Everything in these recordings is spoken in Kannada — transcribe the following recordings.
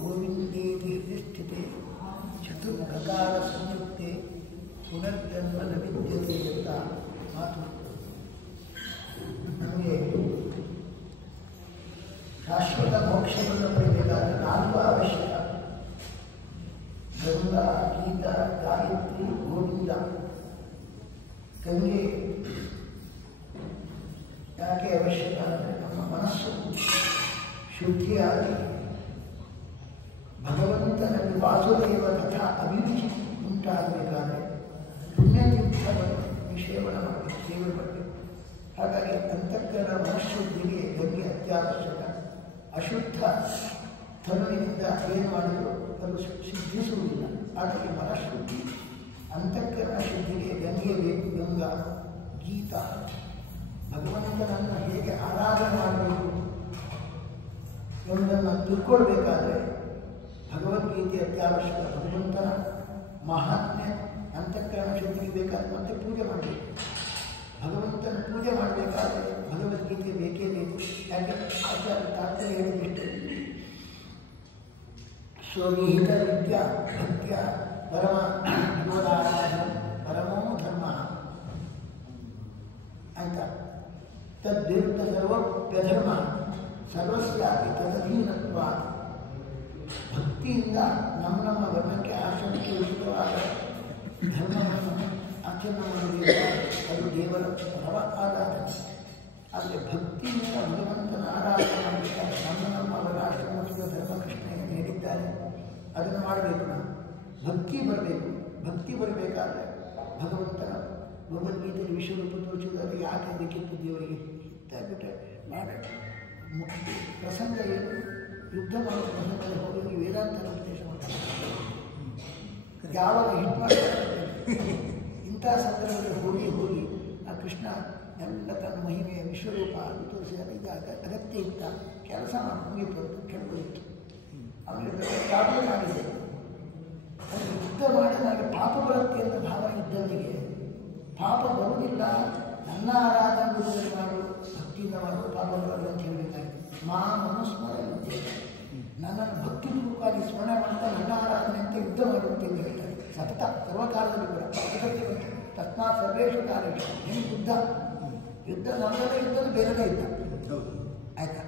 ಗೋವಿಂದೇತಿ ಹೃದಯಸ್ಥಿತೆ ಚತುರ್ಪ್ರಕಾರ ಸಂಯುಕ್ತೆ ಪುನರ್ಜನ್ಮ ನ ವಿದ್ಯತೆ ಅಂತ ಮಾತು. ನಮಗೆ ಶಾಶ್ವತ ಮೋಕ್ಷವನ್ನು ಪಡೆಯಬೇಕಾದ್ರೆ 4 ಅವಶ್ಯಕ: ಗಂಗಾ, ಗೀತಾ, ಗಾಯತ್ರಿ, ಗೋವಿಂದ. ಗಂಗೆ ಯಾಕೆ ಅವಶ್ಯಕ ಅಂದರೆ ನಮ್ಮ ಮನಸ್ಸು ಶುದ್ಧಿಯಾಗಿ ಭಗವಂತನಲ್ಲಿ ವಾಸುದೇವ ತಥಾ ಅಭಿರುಚಿ ಉಂಟಾಗಬೇಕಾದ್ರೆ ಪುಣ್ಯತೀರ್ಥವನ್ನು ನಿಷೇವನ ಮಾಡಬೇಕು, ಸೇವೆ ಮಾಡಬೇಕು. ಹಾಗಾಗಿ ಅಂತಃಕರಣ ಮನಃಶುದ್ಧಿಗೆ ಗಂಗೆ ಅತ್ಯವಶ್ಯಕ. ಅಶುದ್ಧ ತನುವಿನಿಂದ ಏನು ಮಾಡಿದರೂ ಅದು ಸಿದ್ಧಿಸುವುದಿಲ್ಲ. ಹಾಗಾಗಿ ಮನಃಶುದ್ಧಿ, ಅಂತಃಕರಣ ಶುದ್ಧಿಗೆ ಗಂಗೆ ಬೇಕು. ಗಂಗಾ, ಗೀತಾ, ಭಗವಂತನನ್ನು ಹೇಗೆ ಆರಾಧನೆ ಮಾಡಬೇಕು ಎಂಬುದನ್ನು ತಿಳ್ಕೊಳ್ಬೇಕಾದ್ರೆ ಭಗವದ್ಗೀತೆ ಅತ್ಯವಶ್ಯಕ. ಭಗವಂತನ ಮಹಾತ್ಮ್ಯ ಅಂತಃಕರಣ ಶುದ್ಧಿಗೆ ಬೇಕಾದ್ರೆ ಮತ್ತೆ ಪೂಜೆ ಮಾಡಬೇಕು. ಭಗವಂತನ ಪೂಜೆ ಮಾಡಬೇಕಾದ್ರೆ ಭಗವದ್ಗೀತೆ ಬೇಕೇ ಬೇಕು. ಯಾಕೆ ಆಚಾರ್ಯ ತಾತ್ಪರ್ಯ ಹೇಳಿಬಿಟ್ಟು ಸ್ವವಿಹಿತ ವಿದ್ಯಾ ಭಕ್ತ್ಯ ಪರಮ ಭಗವದಾರಾಧನ ಪರಮೋ ಧರ್ಮ ಅಂತ. ತದ್ವಿರುದ್ಧ ಸರ್ವಪ್ಯಧರ್ಮ ಸರ್ವಸ್ಯಾಪಿ ತದಧೀನತ್ವ. ಭಕ್ತಿಯಿಂದ ನಮ್ಮ ವರ್ಣಕ್ಕೆ ಆಶ್ರಮಕ್ಕೆ ಉಚಿತವಾದ ಧರ್ಮವನ್ನು ಆಚರಣೆ ಮಾಡಬೇಕು. ಅದು ದೇವರ ಪರಮ ಆರಾಧನೆ. ಆದರೆ ಭಕ್ತಿಯಿಂದ ಭಗವಂತನ ಆರಾಧನೆ ಮಾಡಬೇಕಾದ್ರೆ ನಮ್ಮ ಅವರ ಆಶ್ರಮಕ್ಕೆ ಧರ್ಮಕೃಷ್ಣ ಏನು ಹೇಳಿದ್ದಾರೆ ಅದನ್ನು ಮಾಡಬೇಕು. ನಾವು ಭಕ್ತಿ ಬರಬೇಕು. ಭಕ್ತಿ ಬರಬೇಕಾದ್ರೆ ಭಗವಂತನ ಭಗವದ್ಗೀತೆಯಲ್ಲಿ ವಿಶ್ವರೂಪ ತೋರಿಸಿದರೆ ಯಾಕೆ ಬೇಕಿತ್ತು ದೇವರಿಗೆ ಇದ್ದಾಗ್ಬಿಟ್ಟೆ ಮಾಡ ಪ್ರಸಂಗ ಏನು? ಯುದ್ಧ ಮಾಡೋ ಪ್ರಸಂಗದಲ್ಲಿ ಹೋಗಿ ವೇದಾಂತ ಉಪದೇಶ ಮಾಡ್ತಾರೆ. ಯಾವಾಗ ಹಿಟ್ ಮಾಡ್ತಾರೆ ಇಂಥ ಸಂದರ್ಭದಲ್ಲಿ ಹೋಗಿ ಆ ಕೃಷ್ಣ ಎಲ್ಲ ತನ್ನ ಮಹಿಮೆಯ ವಿಶ್ವರೂಪ ಅದು ತೋರಿಸಿದಾಗ ಇದು ಅಗತ್ಯ ಇತ್ತ, ಕೆಲಸ ಮಾಡಿ ಮುಗಿತು ಅಂತ ಕೆಳಗೋಯಿತು. ಆಮೇಲೆ ಯಾವುದು ಮಾಡಿದೆ ಅದು ಯುದ್ಧ ಮಾಡಿದಾಗ ಪಾಪ ಬರುತ್ತೆ ಅಂತ ಭಾವ ಇದ್ದವರಿಗೆ ಪಾಪ ಬರುವುದಿಲ್ಲ, ನನ್ನ ಆರಾಧನೆ ಮಾಡು, ಭಕ್ತಿಯಿಂದ ಮಾಡು, ಪಾಪ ಬರೋದು ಅಂತ ಹೇಳಬೇಕಾಗಿದೆ. ಮನುಸ್ಮರ ಯುದ್ಧ, ನನ್ನನ್ನು ಭಕ್ತಿಪೂರ್ವಕವಾಗಿ ಸ್ಮರಣೆ ಮಾಡ್ತಾ ನನ್ನ ಆರಾಧನೆ ಅಂತ ಯುದ್ಧ ಮಾಡುವಂತೆ ಹೇಳ್ತಾರೆ. ಸತತ ಸರ್ವಕಾಲದಲ್ಲಿ ಕೂಡ ಅಗತ್ಯ ಬಂತು. ತಸ್ಮಾತ್ ಸರ್ವೇಶು ಕಾಲೇಶು ಏನು ಯುದ್ಧ ನಮ್ಮದೇ ಯುದ್ಧದ ಬೇರೆದೇ ಯುದ್ಧ ಆಯ್ತಾ.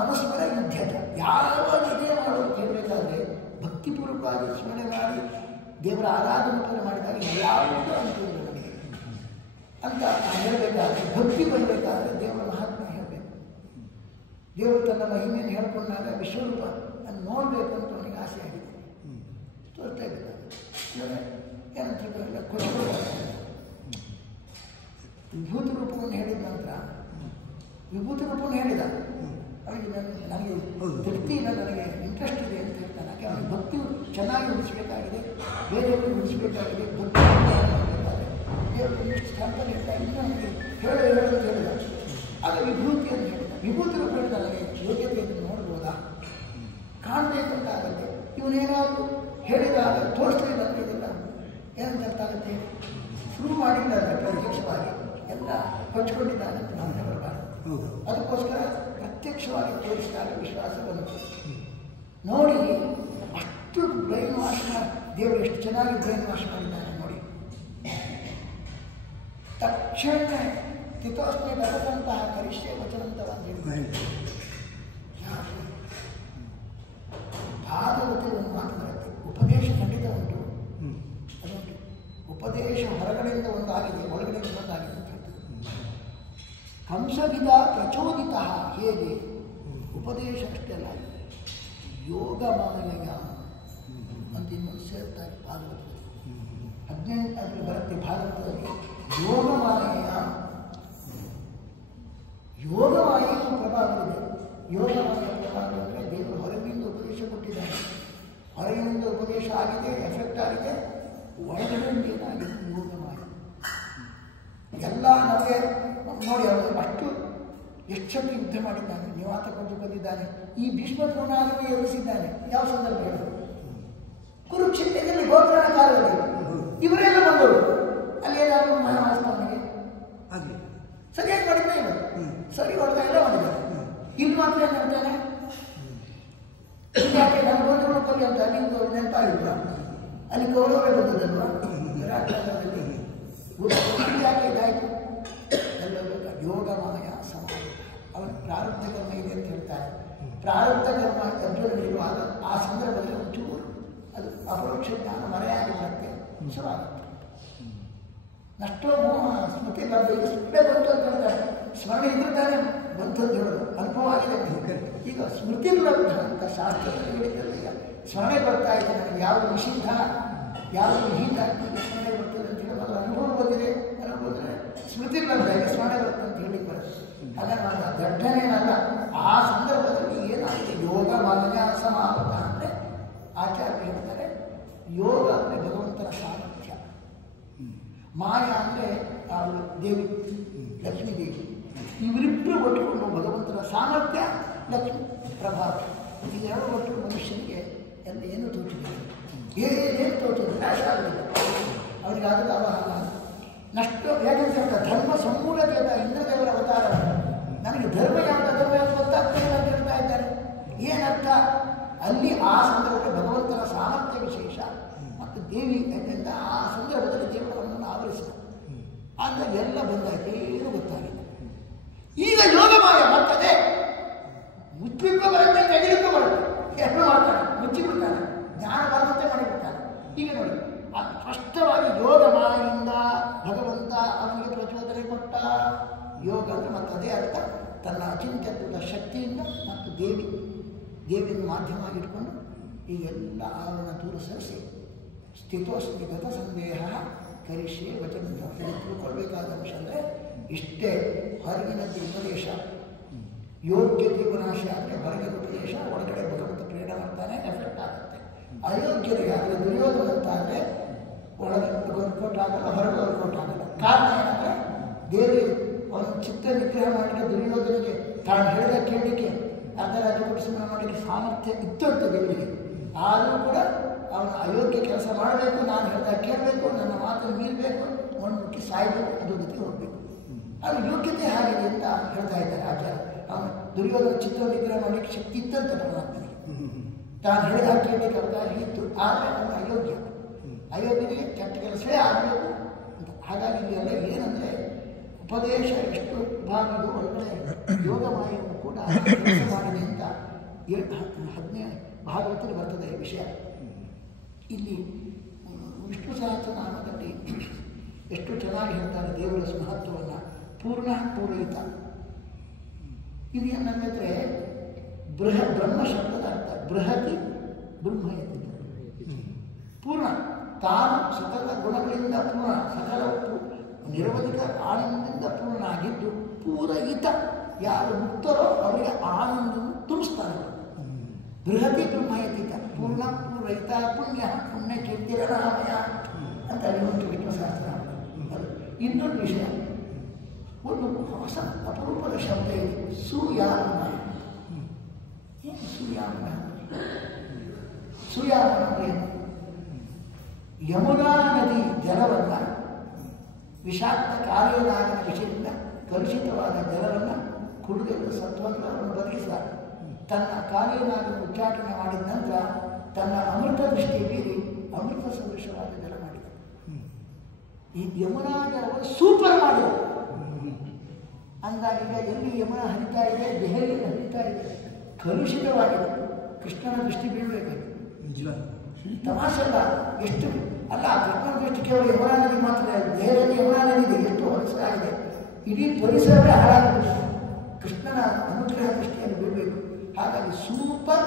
ಮನುಸ್ಮರ ಯುದ್ಧ ಯಾವಾಗ ಇದೇ ಮಾಡು ಅಂತ ಹೇಳಬೇಕಾದ್ರೆ ಭಕ್ತಿಪೂರ್ವಕವಾಗಿ ಸ್ಮರಣೆ ಮಾಡಿ ದೇವರ ಆರಾಧನೆ ಮಾಡಿದಾಗ ಯಾವುದೂ ಅನುಕೂಲ ನಮಗೆ ಅಂತ ಹೇಳಬೇಕಾದ್ರೆ ಭಕ್ತಿ ಬರಬೇಕಾದ್ರೆ ದೇವರ ಮಹಾತ್ಮೆ ಹೇಳಬೇಕು. ದೇವರು ತನ್ನ ಮಹಿಮೆಯನ್ನು ಹೇಳ್ಕೊಂಡಾಗ ವಿಶ್ವರೂಪ ನಾನು ನೋಡಬೇಕು ಅಂತ ಅವನಿಗೆ ಆಸೆ ಆಗಿದೆ, ತೋರ್ತಾ ಇದ್ದಾರೆ. ಏನಂತ ವಿಭೂತಿ ರೂಪವನ್ನು ಹೇಳಿದ ನಂತರ ವಿಭೂತಿ ರೂಪವನ್ನು ಹೇಳಿದ ಅವನಿಗೆ ನನಗೆ ತೃಪ್ತಿ ಇಲ್ಲ, ನನಗೆ ಇಂಟ್ರೆಸ್ಟ್ ಇದೆ ಅಂತ ಹೇಳ್ತಾನೆ. ಯಾಕೆ ಅವನಿಗೆ ಭಕ್ತಿ ಚೆನ್ನಾಗಿ ಉಳಿಸಬೇಕಾಗಿದೆ, ಬೇರೆಯವರು ಉಳಿಸಬೇಕಾಗಿದೆ, ಭಕ್ತಿ ದೇವರು ಎಷ್ಟು ಸ್ಥಾನದಲ್ಲಿ ಹೇಳ್ತಾ ಇನ್ನೂ ನನಗೆ ಹೇಳೋದು ಹೇಳಿದ. ಆಗ ವಿಭೂತಿ ಅಂತ ಹೇಳಿದ. ವಿಭೂತಿ ರೂಪ ಹೇಳಿದ ನನಗೆ ಯೋಗ್ಯತೆಯನ್ನು ನೋಡ್ಬೋದಾ, ಕಾಣಬೇಕಂತ ಆಗುತ್ತೆ. ಇವನೇನಾದರೂ ಹೇಳಿದಾಗ ತೋರಿಸ್ಲಿಲ್ಲ ಅಂದರೆ ಇದೆಲ್ಲ ಏನಂತ ಅರ್ಥ ಆಗುತ್ತೆ? ಶುರು ಮಾಡಿಲ್ಲ ಅಂದರೆ ಪ್ರತ್ಯಕ್ಷವಾಗಿ ಎಲ್ಲ ಹಚ್ಕೊಂಡಿದ್ದಾನೆ ಅಂತ ನಾವು ಬರಬಾರ್ದು. ಅದಕ್ಕೋಸ್ಕರ ಪ್ರತ್ಯಕ್ಷವಾಗಿ ತೋರಿಸಿದಾಗ ವಿಶ್ವಾಸ ಬಂತು. ನೋಡಿ ಅಷ್ಟು ಬ್ರೈನ್ ವಾಶ್ ದೇವರು ಎಷ್ಟು ಚೆನ್ನಾಗಿ ಬ್ರೈನ್ ವಾಶ್ ಮಾಡಿದ್ದಾನೆ ನೋಡಿ. ತಕ್ಷಣ ತಿತೋಸ್ಮಿ ಬರದಂತಹ ಕರಿಷ್ಯ ವಚನಂತವ ಅಂತ ಹೇಳಿ ಭಾಗವತದಲ್ಲಿ ಒಂದು ಮಾತು ಬರುತ್ತೆ. ಉಪದೇಶ ಖಂಡಿತ ಉಂಟು, ಅದುಂಟು. ಉಪದೇಶ ಹೊರಗಡೆಯಿಂದ ಒಂದಾಗಿದೆ, ಒಳಗಡೆಯಿಂದ ಒಂದಾಗಿದೆ ಅಂತ ಹೇಳ್ತದೆ. ಕಂಸವಿದ ಪ್ರಚೋದಿತ ಹೇಗೆ ಉಪದೇಶ ಅಷ್ಟೇ ಅಲ್ಲ, ಯೋಗ ಮಾಯಯ ಅಂತ ಇನ್ನೊಂದು ಸೇರ್ತಾರೆ ಭಾಗವತದಲ್ಲಿ. 18 ಬರುತ್ತೆ ಭಾಗವತದಲ್ಲಿ. ಯೋಗ ಮಾಯೆಯ ಪ್ರಭಾವವಿದೆ. ಯೋಗ ಮಾಯೆಯ ಪ್ರಭಾವ ಅಂದರೆ ದೇವರು ಹೊರಗಿನಿಂದ ಉಪದೇಶ ಕೊಟ್ಟಿದ್ದಾರೆ, ಹೊರಗಿನಿಂದ ಉಪದೇಶ ಆಗಿದೆ, ಎಫೆಕ್ಟ್ ಆಗಿದೆ, ಒಳಗಡೆಯಿಂದ ಏನಾಗಿದೆ ಯೋಗ ಮಾಯ. ಎಲ್ಲ ನಮಗೆ ನೋಡಿ ಅವರು ಅಷ್ಟು ಎಷ್ಟು ಶಕ್ತಿ ಯುದ್ಧ ಮಾಡಿದ್ದಾನೆ, ನಿವಾತ ಕೊಂದು ಬಂದಿದ್ದಾನೆ. ಈ ಭೀಷ್ಮ ದ್ರೋಣಾದಿಗಳು ಎದುರಿಸಿದ್ದಾನೆ. ಯಾವ ಸಂದರ್ಭ ಹೇಳಿದ್ರು? ಕುರುಕ್ಷೇತ್ರದಲ್ಲಿ ಗೋಕರ್ಣ ಕಾಲದಲ್ಲಿ ಇವರೆಲ್ಲ ಬಂದವರು. ಅಲ್ಲಿ ಏನಾದರೂ ಮಹಾಸ್ತಾವನಿಗೆ ಆಗಲಿ ಸರಿಯಾಗಿ ಮಾಡಿದ್ದ ಇಲ್ಲ, ಸರಿ ಹೊಡೆದ ಎಲ್ಲ ಮಾಡಿದ್ದಾರೆ. ಇಲ್ಲಿ ಮಾತ್ರ ಏನು ಮಾಡ್ತಾನೆ? ಯಾಕೆ ನಾನು ಬಂದು ಕೊಲ್ಲಿ ಅಂತ ಅಲ್ಲಿ ನೆನಪಾಗಿಲ್ವ? ಅಲ್ಲಿ ಕೌರವರೇ ಬಂದದಲ್ವ ವಿರಾಟದಲ್ಲಿ ಯಾಕೆ ಇದಾಯಿತು? ಯೋಗ ಮಾಯ ಸಮಾನ ಅವನು ಪ್ರಾರಬ್ಧ ಕರ್ಮ ಇದೆ ಅಂತ ಹೇಳ್ತಾರೆ. ಪ್ರಾರಬ್ಧ ಕರ್ಮ ಅರ್ಜುನನಿರುವಾಗ ಆ ಸಂದರ್ಭದಲ್ಲಿ ಒಂಚೂರು ಅದು ಅಪರೋಕ್ಷ ಜ್ಞಾನ ಮರೆಯಾಗಿ ಬರುತ್ತೆ, ಶುರುವಾಗುತ್ತೆ. ನಷ್ಟೋ ಸ್ಮೃತಿ ಲಭ್ಯ ಈಗ ಸ್ಮೃತಿ ಬಂತು ಅಂತ ಹೇಳ್ತಾರೆ. ಸ್ಮರಣೆ ಇದ್ರೆ ತಾನೇ ಬಂತದ್ದು ಹೇಳೋದು, ಅನುಭವ ಆಗಿದೆ. ಈಗ ಸ್ಮೃತಿ ಲಭ್ಯ ಅಂತ ಶಾಸ್ತ್ರದಲ್ಲಿ ಹೇಳಿದ್ರಲ್ಲ, ಈಗ ಸ್ಮರಣೆ ಬರ್ತಾ ಇದೆ ನನಗೆ, ಯಾವುದು ನಿಷಿದ್ಧ ಯಾವುದು ವಿಹಿತ ಸ್ಮರಣೆ ಬರ್ತದೆ ಅಂತ ಹೇಳಿ ಮೊದಲು ಅನುಭವ ಬಂದಿದೆ. ಅನುಭವ ಬಂದರೆ ಸ್ಮೃತಿ ಲಭ್ಯ ಈಗ ಸ್ಮರಣೆ ಬರುತ್ತೆ ಅಂತ ಹೇಳಿ ಬರುತ್ತೆ. ಅದನ್ನು ದಡ್ಡನೇನಲ್ಲ. ಆ ಸಂದರ್ಭದಲ್ಲಿ ಏನಾಗಿದೆ? ಯೋಗ ಮಾನ್ಯ ಸಮಾವತ ಅಂದರೆ ಆಚಾರ್ಯ ಹೇಳ್ತಾರೆ, ಯೋಗ ಅಂದರೆ ಭಗವಂತನ ಸಾಮರ್ಥ್ಯ, ಮಾಯ ಅಂದರೆ ಅವಳು ದೇವಿ ಲಕ್ಷ್ಮೀ ದೇವಿ, ಇವರಿಬ್ಬರು ಒಟ್ಟುಕೊಂಡು ಭಗವಂತನ ಸಾಮರ್ಥ್ಯ ಲಕ್ಷ್ಮಿ ಪ್ರಭಾವ, ಇದೆರಡು ಒಟ್ಟು ಮನುಷ್ಯನಿಗೆ ಎಲ್ಲ ಏನು ತೋಚಿದೆ, ಏನೇನು ತೋಚಿದೆ ನಾಶ ಆಗಲಿಲ್ಲ ಅವರಿಗಾಗದ ಅವಹಾನ ನಷ್ಟ. ಯಾಕಂತ ಹೇಳ್ತಾರೆ ಧರ್ಮ ಸಮೂಲ ದೇವ ಇಂದ್ರದೇವರ ಅವತಾರ, ನನಗೆ ಧರ್ಮ ಯಾವುದು ಅಧರ್ಮ ಯಾವುದು ಗೊತ್ತಾಗ್ತದೆ ಅಂತ ಹೇಳ್ತಾ ಇದ್ದಾರೆ. ಏನರ್ಥ? ಅಲ್ಲಿ ಆ ಸಂದರ್ಭದಲ್ಲಿ ಭಗವಂತನ ಸಾಮರ್ಥ್ಯ ವಿಶೇಷ ಮತ್ತು ದೇವಿ ಎಂದ ಆ ಸಂದರ್ಭದಲ್ಲಿ ದೇವರನ್ನು ಆವರಿಸಿದ. ಆಗ ಎಲ್ಲ ಬಂದಾಯ್ತು, ಏನು ಗೊತ್ತಾಗಿಲ್ಲ. ಈಗ ಯೋಗಮಾಯ ಬರ್ತದೆ, ಮುಚ್ಚಿಬಿಟ್ಟು ಬರುತ್ತೆ, ತೆಗೆಲಿಕ್ಕೂ ಬರುತ್ತೆ, ಎರಡು ಮಾಡ್ತಾನೆ, ಮುಚ್ಚಿಬಿಡ್ತಾನೆ, ಜ್ಞಾನ ಬರುವಂತೆ ಮಾಡಿಬಿಡ್ತಾನೆ. ಈಗ ನೋಡಿ ಸ್ಪಷ್ಟವಾಗಿ ಯೋಗ ಮಾಯಿಂದ ಭಗವಂತ ಅವನಿಗೆ ಪ್ರಚೋದನೆ ಕೊಟ್ಟ. ಯೋಗ ಅಂದರೆ ಮತ್ತು ಅದೇ ಅರ್ಥ, ತನ್ನ ಅಚಿಂತ್ಯತ್ವದ ಶಕ್ತಿಯಿಂದ ಮತ್ತು ದೇವಿಯನ್ನು ಮಾಧ್ಯಮವಾಗಿ ಇಟ್ಕೊಂಡು ಈ ಎಲ್ಲ ಆವರಣ ದೂರ ಸರಿಸಿ ಸ್ಥಿತೋಸ್ತಿ ಗತ ಸಂದೇಹ ಕರಿಷ್ಯೆ ವಚನ ತಿಳ್ಕೊಳ್ಬೇಕಾದ ಅಂಶ ಅಂದರೆ ಇಷ್ಟೇ. ಹೊರಗಿನದ್ದು ಉಪದೇಶ, ಯೋಗ್ಯತೆ ವಿನಾಶ ಅಂದರೆ ಹೊರಗಿನ ಉಪದೇಶ, ಒಳಗಡೆ ಭಗವಂತ ಪ್ರೇರಣೆ ಮಾಡ್ತಾನೆ, ಎಫೆಕ್ಟ್ ಆಗುತ್ತೆ. ಅಯೋಗ್ಯರಿಗೆ ಆದರೆ ದುರ್ಯೋಧನ ಅಂತ ಅಂದರೆ ಒಳಗೆ ವರ್ಕೌಟ್ ಆಗಲ್ಲ, ಹೊರಗೆ ವರ್ಕೌಟ್ ಆಗಲ್ಲ. ಕಾರಣ ಏನಂದರೆ ದೇವಿ ಅವನ ಚಿತ್ತ ನಿಗ್ರಹ ಮಾಡಿದ ದುರ್ಯೋಧನಿಗೆ ತಾನು ಹೇಳಿದ ಕೇಳಲಿಕ್ಕೆ ಅರ್ಧ ರಾಜ್ಯ ಪರಿಶ್ರಮ ಮಾಡಲಿಕ್ಕೆ ಸಾಮರ್ಥ್ಯ ಇತ್ತಂತ ದೇವರಿಗೆ. ಆದರೂ ಕೂಡ ಅವನ ಅಯೋಗ್ಯ ಕೆಲಸ ಮಾಡಬೇಕು, ನಾನು ಹೇಳಿದಾಗ ಕೇಳಬೇಕು, ನನ್ನ ಮಾತನ್ನು ಮೀರಬೇಕು, ಮಣ್ಣು ಮುಟ್ಟಿ ಸಾಯಬೇಕು, ಅದು ಗತಿ ಹೋಗಬೇಕು. ಅದು ಯೋಗ್ಯತೆ ಆಗಿದೆ ಅಂತ ಹೇಳ್ತಾ ಇದ್ದಾರೆ ಆಚಾರ್ಯ. ಅವನು ದುರ್ಯೋಧನ ಚಿತ್ರ ನಿಗ್ರಹ ಮಾಡಲಿಕ್ಕೆ ಶಕ್ತಿ ಇತ್ತಂತ ಪರಮಾತ್ಮನಿಗೆ, ತಾನು ಹೇಳಿದಾಗ ಕೇಳಲಿಕ್ಕೆ ಅವಕಾಶ ಇತ್ತು. ಆದರೆ ಅವನು ಅಯೋಗ್ಯನಿಗೆ ಕೆಟ್ಟ ಕೆಲಸವೇ ಆಗಬೇಕು ಅಂತ. ಹಾಗಾಗಿ ಇಲ್ಲೆಲ್ಲ ಏನಂದರೆ ಉಪದೇಶ ಎಷ್ಟು ಭಾಗ ಇದು ಒಳಗಡೆ ಯೋಗ ಮಾಯವನ್ನು ಕೂಡ ಕೆಲಸ ಮಾಡಿದೆ ಅಂತ 17 ಭಾಗವತಲ್ಲಿ ಬರ್ತದೆ ಈ ವಿಷಯ. ಇಲ್ಲಿ ವಿಷ್ಣು ಸಹಸ್ರನಾಮದಲ್ಲಿ ಎಷ್ಟು ಚೆನ್ನಾಗಿ ಹೇಳ್ತಾರೆ ದೇವರ ಮಹತ್ವವನ್ನು. ಪೂರ್ಣ ಪೂರೈತ ಇದು ಏನಂದರೆ ಬ್ರಹ್ಮ ಶಬ್ದದ ಅರ್ಥ ಬೃಹತಿ ಬ್ರಹ್ಮಯತಿ, ಪೂರ್ಣ, ತಾನು ಸಕಲ ಗುಣಗಳಿಂದ ಪೂರ್ಣ, ಸಕಲ ನಿರವಧಿಕ ಆನಂದದಿಂದ ಪೂರ್ಣ ಆಗಿದ್ದು ಪೂರೈತ, ಯಾರು ಮುಕ್ತರೋ ಅವರಿಗೆ ಆನಂದವನ್ನು ತುಂಬಿಸ್ತಾನೆ. ಬೃಹತಿ ಬ್ರಹ್ಮಯತೀತ, ಪೂರ್ಣ ಪೂರೈತ, ಪುಣ್ಯ ಪುಣ್ಯ ಕೀರ್ತಿರನಾಮಯ ಅಂತ ಅಲ್ಲಿರುವಂಥ ವಿಶ್ವಶಾಸ್ತ್ರ. ಇನ್ನೊಂದು ವಿಷಯ, ಒಂದು ಹೊಸ ಅಪರೂಪದ ಶಬ್ದ ಇದೆ, ಸುಯಾಮನ. ಏನು ಸುಯಾಮನ? ಸುಯಾಮನ ಏನು? ಯಮುನಾ ನದಿ ಜಲವನ್ನು, ವಿಷಾಕ್ತ ಕಾಲೇನಾಗಿನ ವಿಷಯದಿಂದ ಕಲುಷಿತವಾದ ಜಲವನ್ನು ಕುಡಿದು ಸತ್ವವನ್ನು ಬದಲಿಸಿದ. ತನ್ನ ಕಾಲೇನಾಗಿನ ಉಚ್ಚಾಟನೆ ಮಾಡಿದ ನಂತರ ತನ್ನ ಅಮೃತ ದೃಷ್ಟಿ ಬೀರಿ ಅಮೃತ ಸದೃಶವಾದ ಜಲ ಮಾಡಿದ. ಈ ಯಮುನಾ ಜಲವನ್ನು ಸೂಪರ್ ಮಾಡಿದ. ಅಂದಾಗ ಎಲ್ಲಿ ಯಮುನಾ ಹರಿತಾ ಇದೆ, ದೆಹಲಿಯಲ್ಲಿ ಹರಿತಾ ಇದೆ, ಕಲುಷಿತವಾಗಿದೆ. ಕೃಷ್ಣನ ದೃಷ್ಟಿ ಬೀಳಬೇಕು. ತಮಾಷೆ ಅಲ್ಲ, ಎಷ್ಟು ಅಲ್ಲ, ಕೃಷ್ಣನ ದೃಷ್ಟಿ ಕೇವಲ ಯಮುನಾ ನದಿ ಮಾತ್ರ, ದೆಹಲಿಯಲ್ಲಿ ಯಮುನಾ ನದಿ ಇದೆ, ಎಷ್ಟು ಹೊಲಸಾಗಿದೆ. ಇಡೀ ಪರಿಸರವೇ ಹಾಳಾಗಿದೆ. ಕೃಷ್ಣನ ಅನುಗ್ರಹ ದೃಷ್ಟಿಯಲ್ಲಿ ಬೀಳಬೇಕು. ಹಾಗಾಗಿ ಸೂಪರ್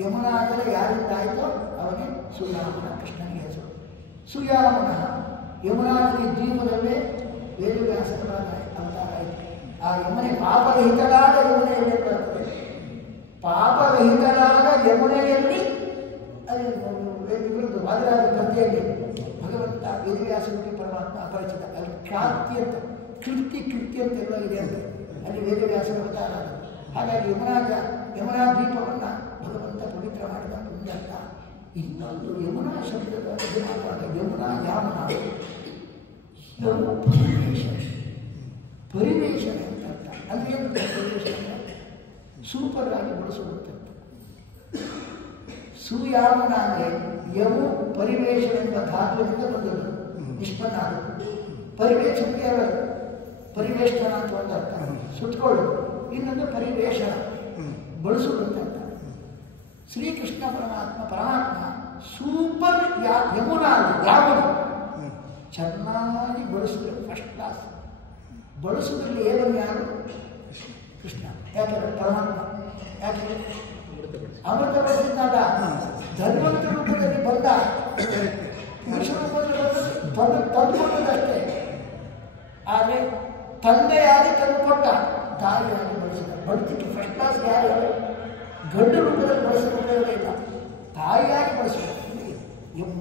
ಯಮುನಾ ಜಲ ಯಾರಿಂದ ಆಯಿತೋ ಅವನೇ ಸುಯಾಮನ, ಕೃಷ್ಣನಿಗೆ ಹೆಸರು ಸುಯಾಮನ. ಯಮುನಾ ನದಿ ದ್ವೀಪದಲ್ಲೇ ವೇದವ್ಯಾಸರಾದ ಅವತಾರ ಆಯಿತು. ಆ ಯಮುನೆ ಪಾಪರಹಿತರಾದ ಯಮುನೆಯಲ್ಲಿ ಬರ್ತದೆ. ಪಾಪರಹಿತರಾದ ಯಮುನೆಯಲ್ಲಿ ವಿರುದ್ಧ ವಾದರಾಜ ಗ್ರಂಥಿಯಲ್ಲಿ ಭಗವಂತ ವೇದವ್ಯಾಸರೂಪಿ ಪರಮಾತ್ಮ ಅಪರಿಚಿತ. ಅಲ್ಲಿ ಕ್ರಾಂತಿ ಅಂತ ಕೀರ್ತಿ ಅಂತೆಲ್ಲ ಇದೆ ಅಂತ ಅಲ್ಲಿ ವೇದವ್ಯಾಸರ ಅವತಾರ. ಹಾಗಾಗಿ ಯಮುನಾ ದ್ವೀಪವನ್ನು ಭಗವಂತ ಪವಿತ್ರ ಮಾಡಿದ ಒಂದರ್ಥ. ಇನ್ನೊಂದು ಯಮುನಾ ಶಬ್ದದ ಯಮುನಾ ಯಾಮನ ಪರಿವೇಶನೆ ಅಂತ ಅರ್ಥ. ಅದು ಏನು ಪರಿವೇಶನೆ? ಸೂಪರ್ ಆಗಿ ಬಳಸುವಂಥದ್ದು. ಸೂಯಾಮನ ಅಂದರೆ ಯಮು ಪರಿವೇಶನೆಂಬ ಧಾತುವಿನಿಂದ ಬಂದದ್ದು, ನಿಷ್ಪನ್ನ ಆದದ್ದು. ಪರಿವೇಶಕ್ಕೆ ಪರಿವೇಷ್ಟನ ಅಂತ ಒಂದು ಅರ್ಥ, ಸುತ್ತಕೊಳ್ಳೋದು. ಇನ್ನೊಂದು ಪರಿವೇಶನ, ಬಳಸುವುದು ಅಂತ ಅರ್ಥ. ಶ್ರೀಕೃಷ್ಣ ಪರಮಾತ್ಮ ಸೂಪರ್ ಯಮುನ ಯಾವನು ಚೆನ್ನಾಗಿ ಬಳಸಿದ್ರು, ಫಸ್ಟ್ ಕ್ಲಾಸ್. ಬಳಸುವುದರಲ್ಲಿ ಏವನ್ ಯಾರು? ಕೃಷ್ಣ. ಯಾಕಂದ್ರೆ ಪರಮಾತ್ಮ, ಯಾಕೆ ಅಮೃತ ಬಳಸಿದ್ದಾಗ ಧನ್ವಂತ ರೂಪದಲ್ಲಿ ಬಂದ, ಪುರುಷ ರೂಪದಲ್ಲಿ ತಂದುಕೊಂಡದಷ್ಟೇ. ಆದರೆ ತಂದೆಯಾಗಿ ತಂದು ಕೊಟ್ಟ, ತಾಯಿಯಾಗಿ ಬಳಸಿದ. ಬಳಸಲಿಕ್ಕೆ ಫಸ್ಟ್ ಕ್ಲಾಸ್ ಯಾರು? ಗಂಡು ರೂಪದಲ್ಲಿ ಬಳಸಿದ ಉಪಯೋಗ ಇಲ್ಲ, ತಾಯಿಯಾಗಿ ಬಳಸಬೇಕು.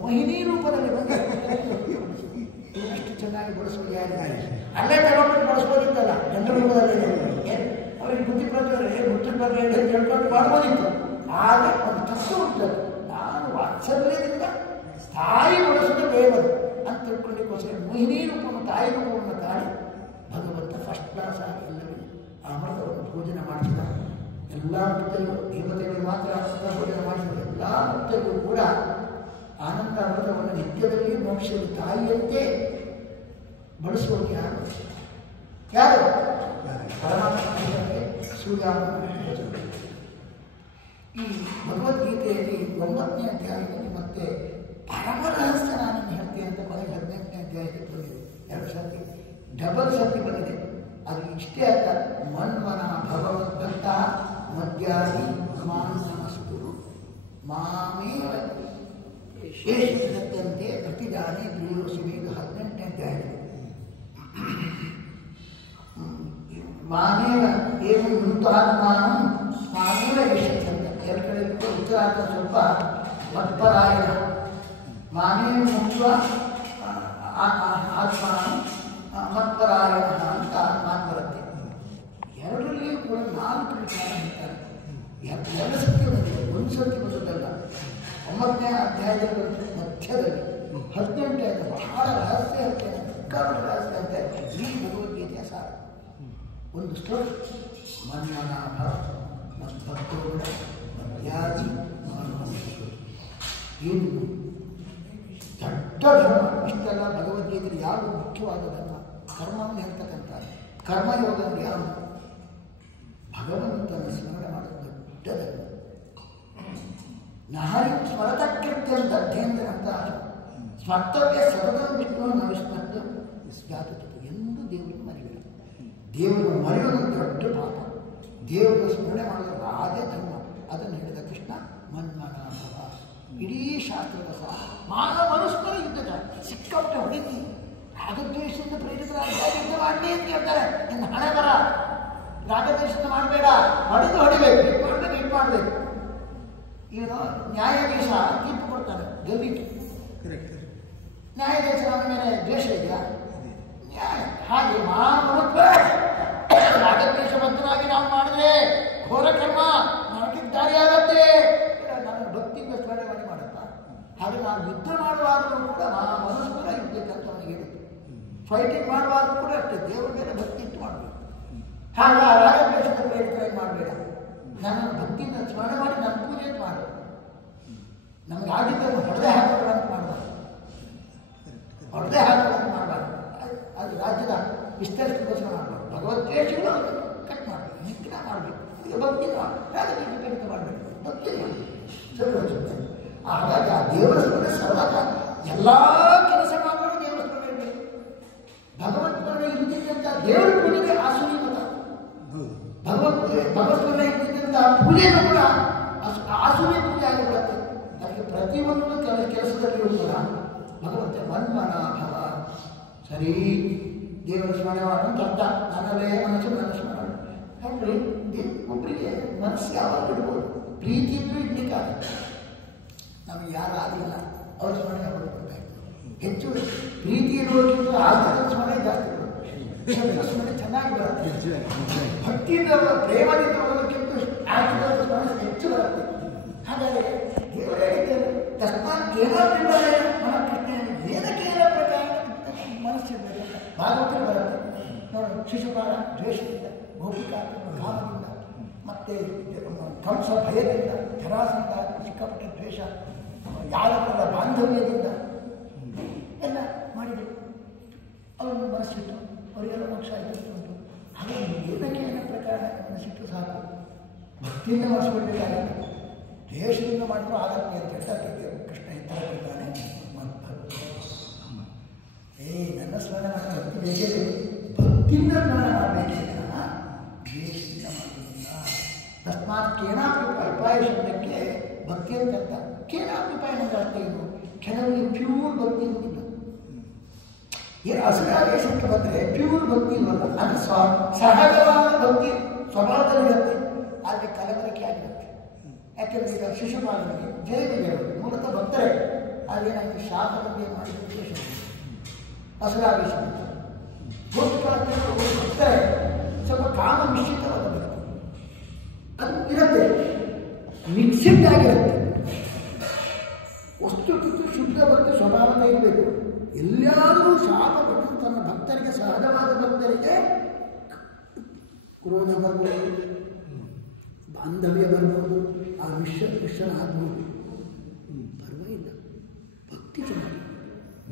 ಮೋಹಿನಿ ರೂಪದಲ್ಲಿ ಬಂದ ಇನ್ನಷ್ಟು ಚೆನ್ನಾಗಿ ಬಳಸುವುದು ಯಾರು? ಅಲ್ಲೇ ತಗೊಂಡು ಬಳಸ್ಬೋದಿತ್ತಲ್ಲ, ಗಂಡು ರೂಪದಲ್ಲಿ. ಅವರಿಗೆ ಬುದ್ಧಿ ಪ್ರತಿಯೊಬ್ಬರೇ ಬುದ್ಧಿ ಬಗ್ಗೆ ಹೇಳ್ಕೊಂಡು ಮಾಡ್ಬೋದಿತ್ತು. ಆದರೆ ಒಂದು ತತ್ವ ಉಂಟು, ನಾನು ವಾತ್ಸಲ್ಯದಿಂದ ತಾಯಿ ಬಳಸೋದು ದೇವರು ಅಂತ ತಿಳ್ಕೊಳ್ಳಿಕ್ಕೋಸ್ಕರ ಮೋಹಿನಿ ರೂಪವನ್ನು, ತಾಯಿ ರೂಪವನ್ನು ತಾಳಿ ಭಗವಂತ ಫಸ್ಟ್ ಕ್ಲಾಸ್ ಆಗಿ ಎಲ್ಲರಿಗೂ ಅಮೃತವನ್ನು ಭೋಜನ ಮಾಡಿಸಿದ. ಎಲ್ಲ ಭಕ್ತರಿಗೂ, ದೇವತೆಗಳು ಮಾತ್ರ ಅಮೃತ ಭೋಜನ ಮಾಡಿಸಿದ ಎಲ್ಲ ಭಕ್ತರಿಗೂ ಕೂಡ ಆನಂದ ಅಮೃತವನ್ನು ನಿತ್ಯದಲ್ಲಿ ಮೋಕ್ಷದಲ್ಲಿ ತಾಯಿಯಂತೆ ಬಳಸುವುದು ಯಾರು? ಪರಮಾತ್ಮನಿಗೆ ಸೂರ್ಯಾಮನ. ಈ ಭಗವದ್ಗೀತೆಯಲ್ಲಿ 9ನೇ ಅಧ್ಯಾಯದಲ್ಲಿ ಮತ್ತೆ ಪರಮ ರಹಸ್ಯ ನಾನೇನು ಹೇಳ್ತೇನೆ ಅಂತ ಕೊನೆಗೆ 18ನೇ ಅಧ್ಯಾಯದಲ್ಲಿ ಬಂದಿದೆ. 2 ಸರ್ತಿ ಡಬಲ್ ಸರ್ತಿ ಬಂದಿದೆ. ಅದು ಇಷ್ಟೇ ಅರ್ಥ, ಮನ್ಮನ ಭಗವದ್ಭಕ್ತ ಮಧ್ಯಾಹಿ ಮಾನಸಮಸ್ತು ಮಾಮೇವ ಶೇಷದಂತೆ ಪ್ರತಿದಾನಿ ಪ್ರಿಯೋಸಿಮಿ. ಇದು 18ನೇ ಅಧ್ಯಾಯ. ಮಾನೇವ ಏನು ಮುಂತಾತ್ಮಾನು ಮಾನೇವ ಯಶಸ್ಸಂತ. ಎರಡು ಕಡೆ ಉತ್ತರಾರ್ಥ ಸ್ವಲ್ಪ ಮತ್ಪರಾಯಣ. ಮಾನೇವ ಮುಕ್ತ ಆತ್ಮಾನು ಮತ್ಪರಾಯಣ ಅಂತ ಮಾತು ಬರುತ್ತೆ. ಎರಡರಲ್ಲಿಯೂ ಕೂಡ 4 ವಿಚಾರ ಹೇಳ್ತಾರೆ. 2 ಸರ್ತಿ ಬಂದಿದೆ, 1 ಸರ್ತಿ ಬಂದದ್ದಲ್ಲ. 9ನೇ ಅಧ್ಯಾಯದಲ್ಲಿ ಮಧ್ಯದಲ್ಲಿ 18ನೇ ಬಹಳ ರಹಸ್ಯ ಹೇಳ್ತೇನೆ, ಸಿಕ್ಕಾಪಟ್ಟೆ ರಹಸ್ಯ ಅಂತ ಈ ಭಗವದ್ಗೀತೆಯ ಸಾರ. ಒಂದು ಶ್ಲೋಕ, ಮನ್ಮನಾಭ ಮದ್ಭಕ್ತೋಡ ಮಧ್ಯಾಜಿ ಏನು ದೊಡ್ಡ ಧರ್ಮ. ಇಷ್ಟೆಲ್ಲ ಭಗವದ್ಗೀತೆಯಲ್ಲಿ ಯಾವುದು ಮುಖ್ಯವಾದ ಧರ್ಮ? ಕರ್ಮವನ್ನು ಹೇಳ್ತಕ್ಕಂಥ ಕರ್ಮಯೋಗ ಯಾವುದು? ಭಗವಂತನ ಸ್ಮರಣೆ ಮಾಡೋದು ದೊಡ್ಡ ಧರ್ಮ. ನಹರಿ ಸ್ಮರತ ಕೃತ್ಯಂ ದಧ್ಯೇಂದ್ರ ಅಂತ ಸ್ಮರ್ತವ್ಯ ಸತತಂ ವಿಷ್ಣು ನ ವಿಸ್ಮರ್ತು ಜಾತುತ್ತದೆ. ಎಂದು ದೇವರನ್ನು ಮರಿಬೇಡ. ದೇವರನ್ನು ಮರೆಯೋದು ದೊಡ್ಡ ಪಾಪ. ದೇವರನ್ನು ಸ್ಮರಣೆ ಮಾಡೋದು ಅದೇ ಧರ್ಮ. ಅದನ್ನು ಹೇಳಿದ ಕೃಷ್ಣ ಮನ್ಮನಾಭವ. ಇಡೀ ಶಾಸ್ತ್ರದ ಸಹ ಮಾನವ ಮನುಷ್ಯರ ಯುದ್ಧದ ಸಿಕ್ಕಾಪಟ್ಟೆ ಹೊಡಿತಿ, ರಾಗದ್ವೇಷದಿಂದ ಪ್ರೇರಿತರಾಗಿ ಯುದ್ಧ ಮಾಡಲಿ ಅಂತ ಹೇಳ್ತಾರೆ. ಇನ್ನು ಹಣೆ ಬರ, ರಾಗದ್ವೇಷದಿಂದ ಮಾಡಬೇಡ, ಹೊಡಿಬೇಕು, ಹಿಟ್ ಮಾಡಬೇಕು. ಇವನು ನ್ಯಾಯಾಧೀಶ ತೀರ್ಪು ಕೊಡ್ತಾನೆ, ಗೆಲ್ಲಿಟ್ಟು. ನ್ಯಾಯಾಧೀಶ ನಮ್ಮ ಮೇಲೆ ದ್ವೇಷ ಇದೆಯಾ? ನ್ಯಾಯ ಹಾಗೆ ಮಹಾಮಹತ್ವ ರಾಗದ್ವೇಷಬದ್ಧನಾಗಿ ನಾವು ಮಾಡಿದ್ರೆ ಘೋರ ಕರ್ಮ ನರಕಕ್ಕೆ ದಾರಿಯಾಗತ್ತೆ. ನನ್ನ ಭಕ್ತಿಯಿಂದ ಸ್ಮರಣೆ ಮಾಡುತ್ತಾ ಹಾಗೆ ನಾವು ಯುದ್ಧ ಮಾಡುವಾಗಲೂ ಕೂಡ ಮನುಷ್ಯರ ಯುದ್ಧಕ್ಕಂತ ಅವನಿಗೆ ಹೇಳಿದ್ದು. ಫೈಟಿಂಗ್ ಮಾಡುವಾಗಲೂ ಕೂಡ ಅಷ್ಟೇ ದೇವರ ಮೇಲೆ ಭಕ್ತಿ ಇಟ್ಟು ಮಾಡಬೇಕು. ಹಾಗೆ ರಾಗದ್ವೇಷದ ಪ್ರೇರಿತರಾಗಿ ಮಾಡಬೇಡ. ನನ್ನ ಭಕ್ತಿಯಿಂದ ಸ್ಮರಣೆ ಮಾಡಿ ನನ್ನ ಪೂಜೆ ಮಾಡು. ನಮ್ಗೆ ಆಗಿದ್ದನ್ನು ಹೊಡೆದೇ ಹಾಕೋದಂತ ಮಾಡಬಾರ್ದು, ಹೊಡೆದೇ ಹಾಕೋದಂತ ಮಾಡಬಾರ್ದು. ಅದು ರಾಜ್ಯದ ವಿಸ್ತರಿಸೋಸ್ಕರ ಮಾಡಬಾರ್ದು. ಭಗವದ್ವೇಷಗಳು ಕಟ್ ಮಾಡಬೇಕು, ನಿತ್ಯ ಮಾಡಬೇಕು. ಈಗ ಭಕ್ತಿ ರಾಜಕೀಯ ಕಡಿತ ಮಾಡಬೇಕು, ಭಕ್ತಿ ಮಾಡಬೇಕು. ಹಾಗಾಗಿ ಆ ದೇವರ ಸ್ಮರಣೆ ಸರ್ವಕಾಲ ಎಲ್ಲ ಕೆಲಸ ಮಾಡೋದು ದೇವರ ಸ್ಮರಣೆ ಇರಬೇಕು. ಭಗವತ್ ಸ್ಮರಣೆ ಇರುತ್ತಿದ್ದಂಥ ದೇವರ ಪೂಜೆಗೆ ಆಸುರಿ ಮತ. ಭಗವತ್ ಸ್ಮರಣೆ ಇರುತ್ತಿದ್ದಂಥ ಪೂಜೆಗೂ ಕೂಡ ಆಸುರಿ ಪೂಜೆ ಆಗಿಬಿಡುತ್ತೆ. ಅದಕ್ಕೆ ಪ್ರತಿಯೊಂದು ಕೆಲಸದಲ್ಲಿಯೂ ಕೂಡ ಭಗವಂತ ಮನ್ಮನಾಭವ. ಸರಿ, ದೇವರ ಸ್ಮರಣೆ ಮಾಡುವಂತ ಅರ್ಥ ನನ್ನಲ್ಲೇ ಮನಸ್ಸು ನನ್ನ ಸ್ಮರಣೆ. ಹಾಗೆ ಒಬ್ಬರಿಗೆ ಮನಸ್ಸು ಯಾವಾಗ ಇಡ್ಬೋದು, ಪ್ರೀತಿ ಇದ್ರೂ ಇಡ್ಲಿಕ್ಕಾಗ. ನಮಗೆ ಯಾರು ಆಗಿಲ್ಲ ಅವ್ರ ಸ್ಮರಣೆ ಅವರು ಬರ್ತಾ ಹೆಚ್ಚು ಪ್ರೀತಿ ಇರುವುದಕ್ಕಿಂತ ಆಧಾರದ ಸ್ಮರಣೆ ಜಾಸ್ತಿ ಬರುತ್ತೆ. ಸ್ಮರಣೆ ಚೆನ್ನಾಗಿ ಬರುತ್ತೆ. ಭಕ್ತಿಯಿಂದ ಪ್ರೇಮದಿಂದ ಬರೋದಕ್ಕಿಂತ ಆಧಾರದ ಸ್ಮರಣೆ ಹೆಚ್ಚು ಬರುತ್ತೆ. ಹಾಗಾದರೆ ದೇವರು ಹೇಳಿದ್ದೇನೆ, ತಸ್ಮಾತ್ ಕೇವಲ ಮನಃ ಏನಕ್ಕೆ ಪ್ರಕಾರ ಮನಸ್ಸಿದೆ ಭಾಗವತ ಬರುತ್ತೆ. ನೋಡಿ, ಶಿಶುಪಾಲ ದ್ವೇಷದಿಂದ, ಗೋಪಿಕಾ ಕಾಮದಿಂದ, ಮತ್ತೆ ಕಂಸ ಭಯದಿಂದ, ಧರಾಸಂದ ಸಿಕ್ಕಾಪಟ್ಟೆ ದ್ವೇಷ, ಯಾರವರ ಬಾಂಧವ್ಯದಿಂದ ಎಲ್ಲ ಮಾಡಿದರು. ಅವರನ್ನು ಮನಸ್ಸಿಟ್ಟು ಅವರಿಗೆಲ್ಲ ಮೋಕ್ಷ ಆಯಿತು ಉಂಟು. ಹಾಗೆ ಏನಕ್ಕೆ ಏನೋ ಪ್ರಕಾರ ಮನಸ್ಸಿಟ್ಟು ಸಾಕು, ಭಕ್ತಿಯಿಂದ ಮಾಡಿಸ್ಬಿಡ್ಬೇಕಾಗುತ್ತೆ. ದ್ವೇಷದಿಂದ ಮಾಡಿದ್ರು ಆಗತ್ತೆ ಅಂತ ಹೇಳ್ತಾ ಕೃಷ್ಣ ಇತ್ತರ ಕೊಡ್ತಾನೆ. ನನ್ನ ಸ್ಮರಣೆ ಮಾಡಿ ಭಕ್ತಿ ಬೇಕೇ ಭಕ್ತಿಯಿಂದ ಸ್ಮರಣೆ ಮಾಡಬೇಕೇ ದ್ವೇಷದಿಂದ ಮಾಡೋದಿಲ್ಲ. ತಸ್ಮಾತ್ ಕೇನಾಪಿ ಉಪಾಯ ಶಬ್ದಕ್ಕೆ ಭಕ್ತಿ ಅಂತ ಕೇನಾಪಿ ಉಪಾಯ ಅನ್ನೋದು ಅರ್ಥ ಏನು? ಕೆಲವರಿಗೆ ಪ್ಯೂರ್ ಭಕ್ತಿ ಇರುವುದಿಲ್ಲ. ಏನು ಅಸರಾವೇಶಕ್ಕೆ ಬಂದರೆ ಪ್ಯೂರ್ ಭಕ್ತಿ ಇರುವಲ್ಲ, ಅದು ಸಹಜವಾದ ಭಕ್ತಿ ಸ್ವಭಾವದಲ್ಲಿರುತ್ತೆ. ಆದರೆ ಕಲಬೆರಕೆ ಆಗಿರುತ್ತೆ. ಯಾಕೆಂದರೆ ಈಗ ಶಿಶುಪಾಲನಿಗೆ ಜೈಲಿಗೆ ಮೂಲತಃ ಭಕ್ತರೇ, ಅದೇನಾಯಿತು ಶಾಪದಲ್ಲಿ ಮಾಡಿದ ವಿಶೇಷ ಅಸರಾವೇಶ ಭಕ್ತರೇ ಸ್ವಲ್ಪ ಕಾಮ ಮಿಶ್ರಿತವಾದ ಭಕ್ತಿ ಅದು ಇರುತ್ತೆ, ಮಿಕ್ಸಿಡ್ ಆಗಿರುತ್ತೆ. ವಸ್ತು ಶುದ್ಧ ಭಕ್ತಿ ಸ್ವಭಾವದ ಇರಬೇಕು. ಎಲ್ಲಾದರೂ ಶಾಪ ಕೊಟ್ಟು ತನ್ನ ಭಕ್ತರಿಗೆ, ಸಹಜವಾದ ಭಕ್ತರಿಗೆ ಕ್ರೋಧ ಬರ್ಬೋದು, ಬಾಂಧವ್ಯ ಬರ್ಬೋದು, ಆ ಮಿಶ್ರಣ ಆಗ್ಬೋದು, ಪರವಾಗಿಲ್ಲ. ಭಕ್ತಿ ಚೆನ್ನಾಗಿ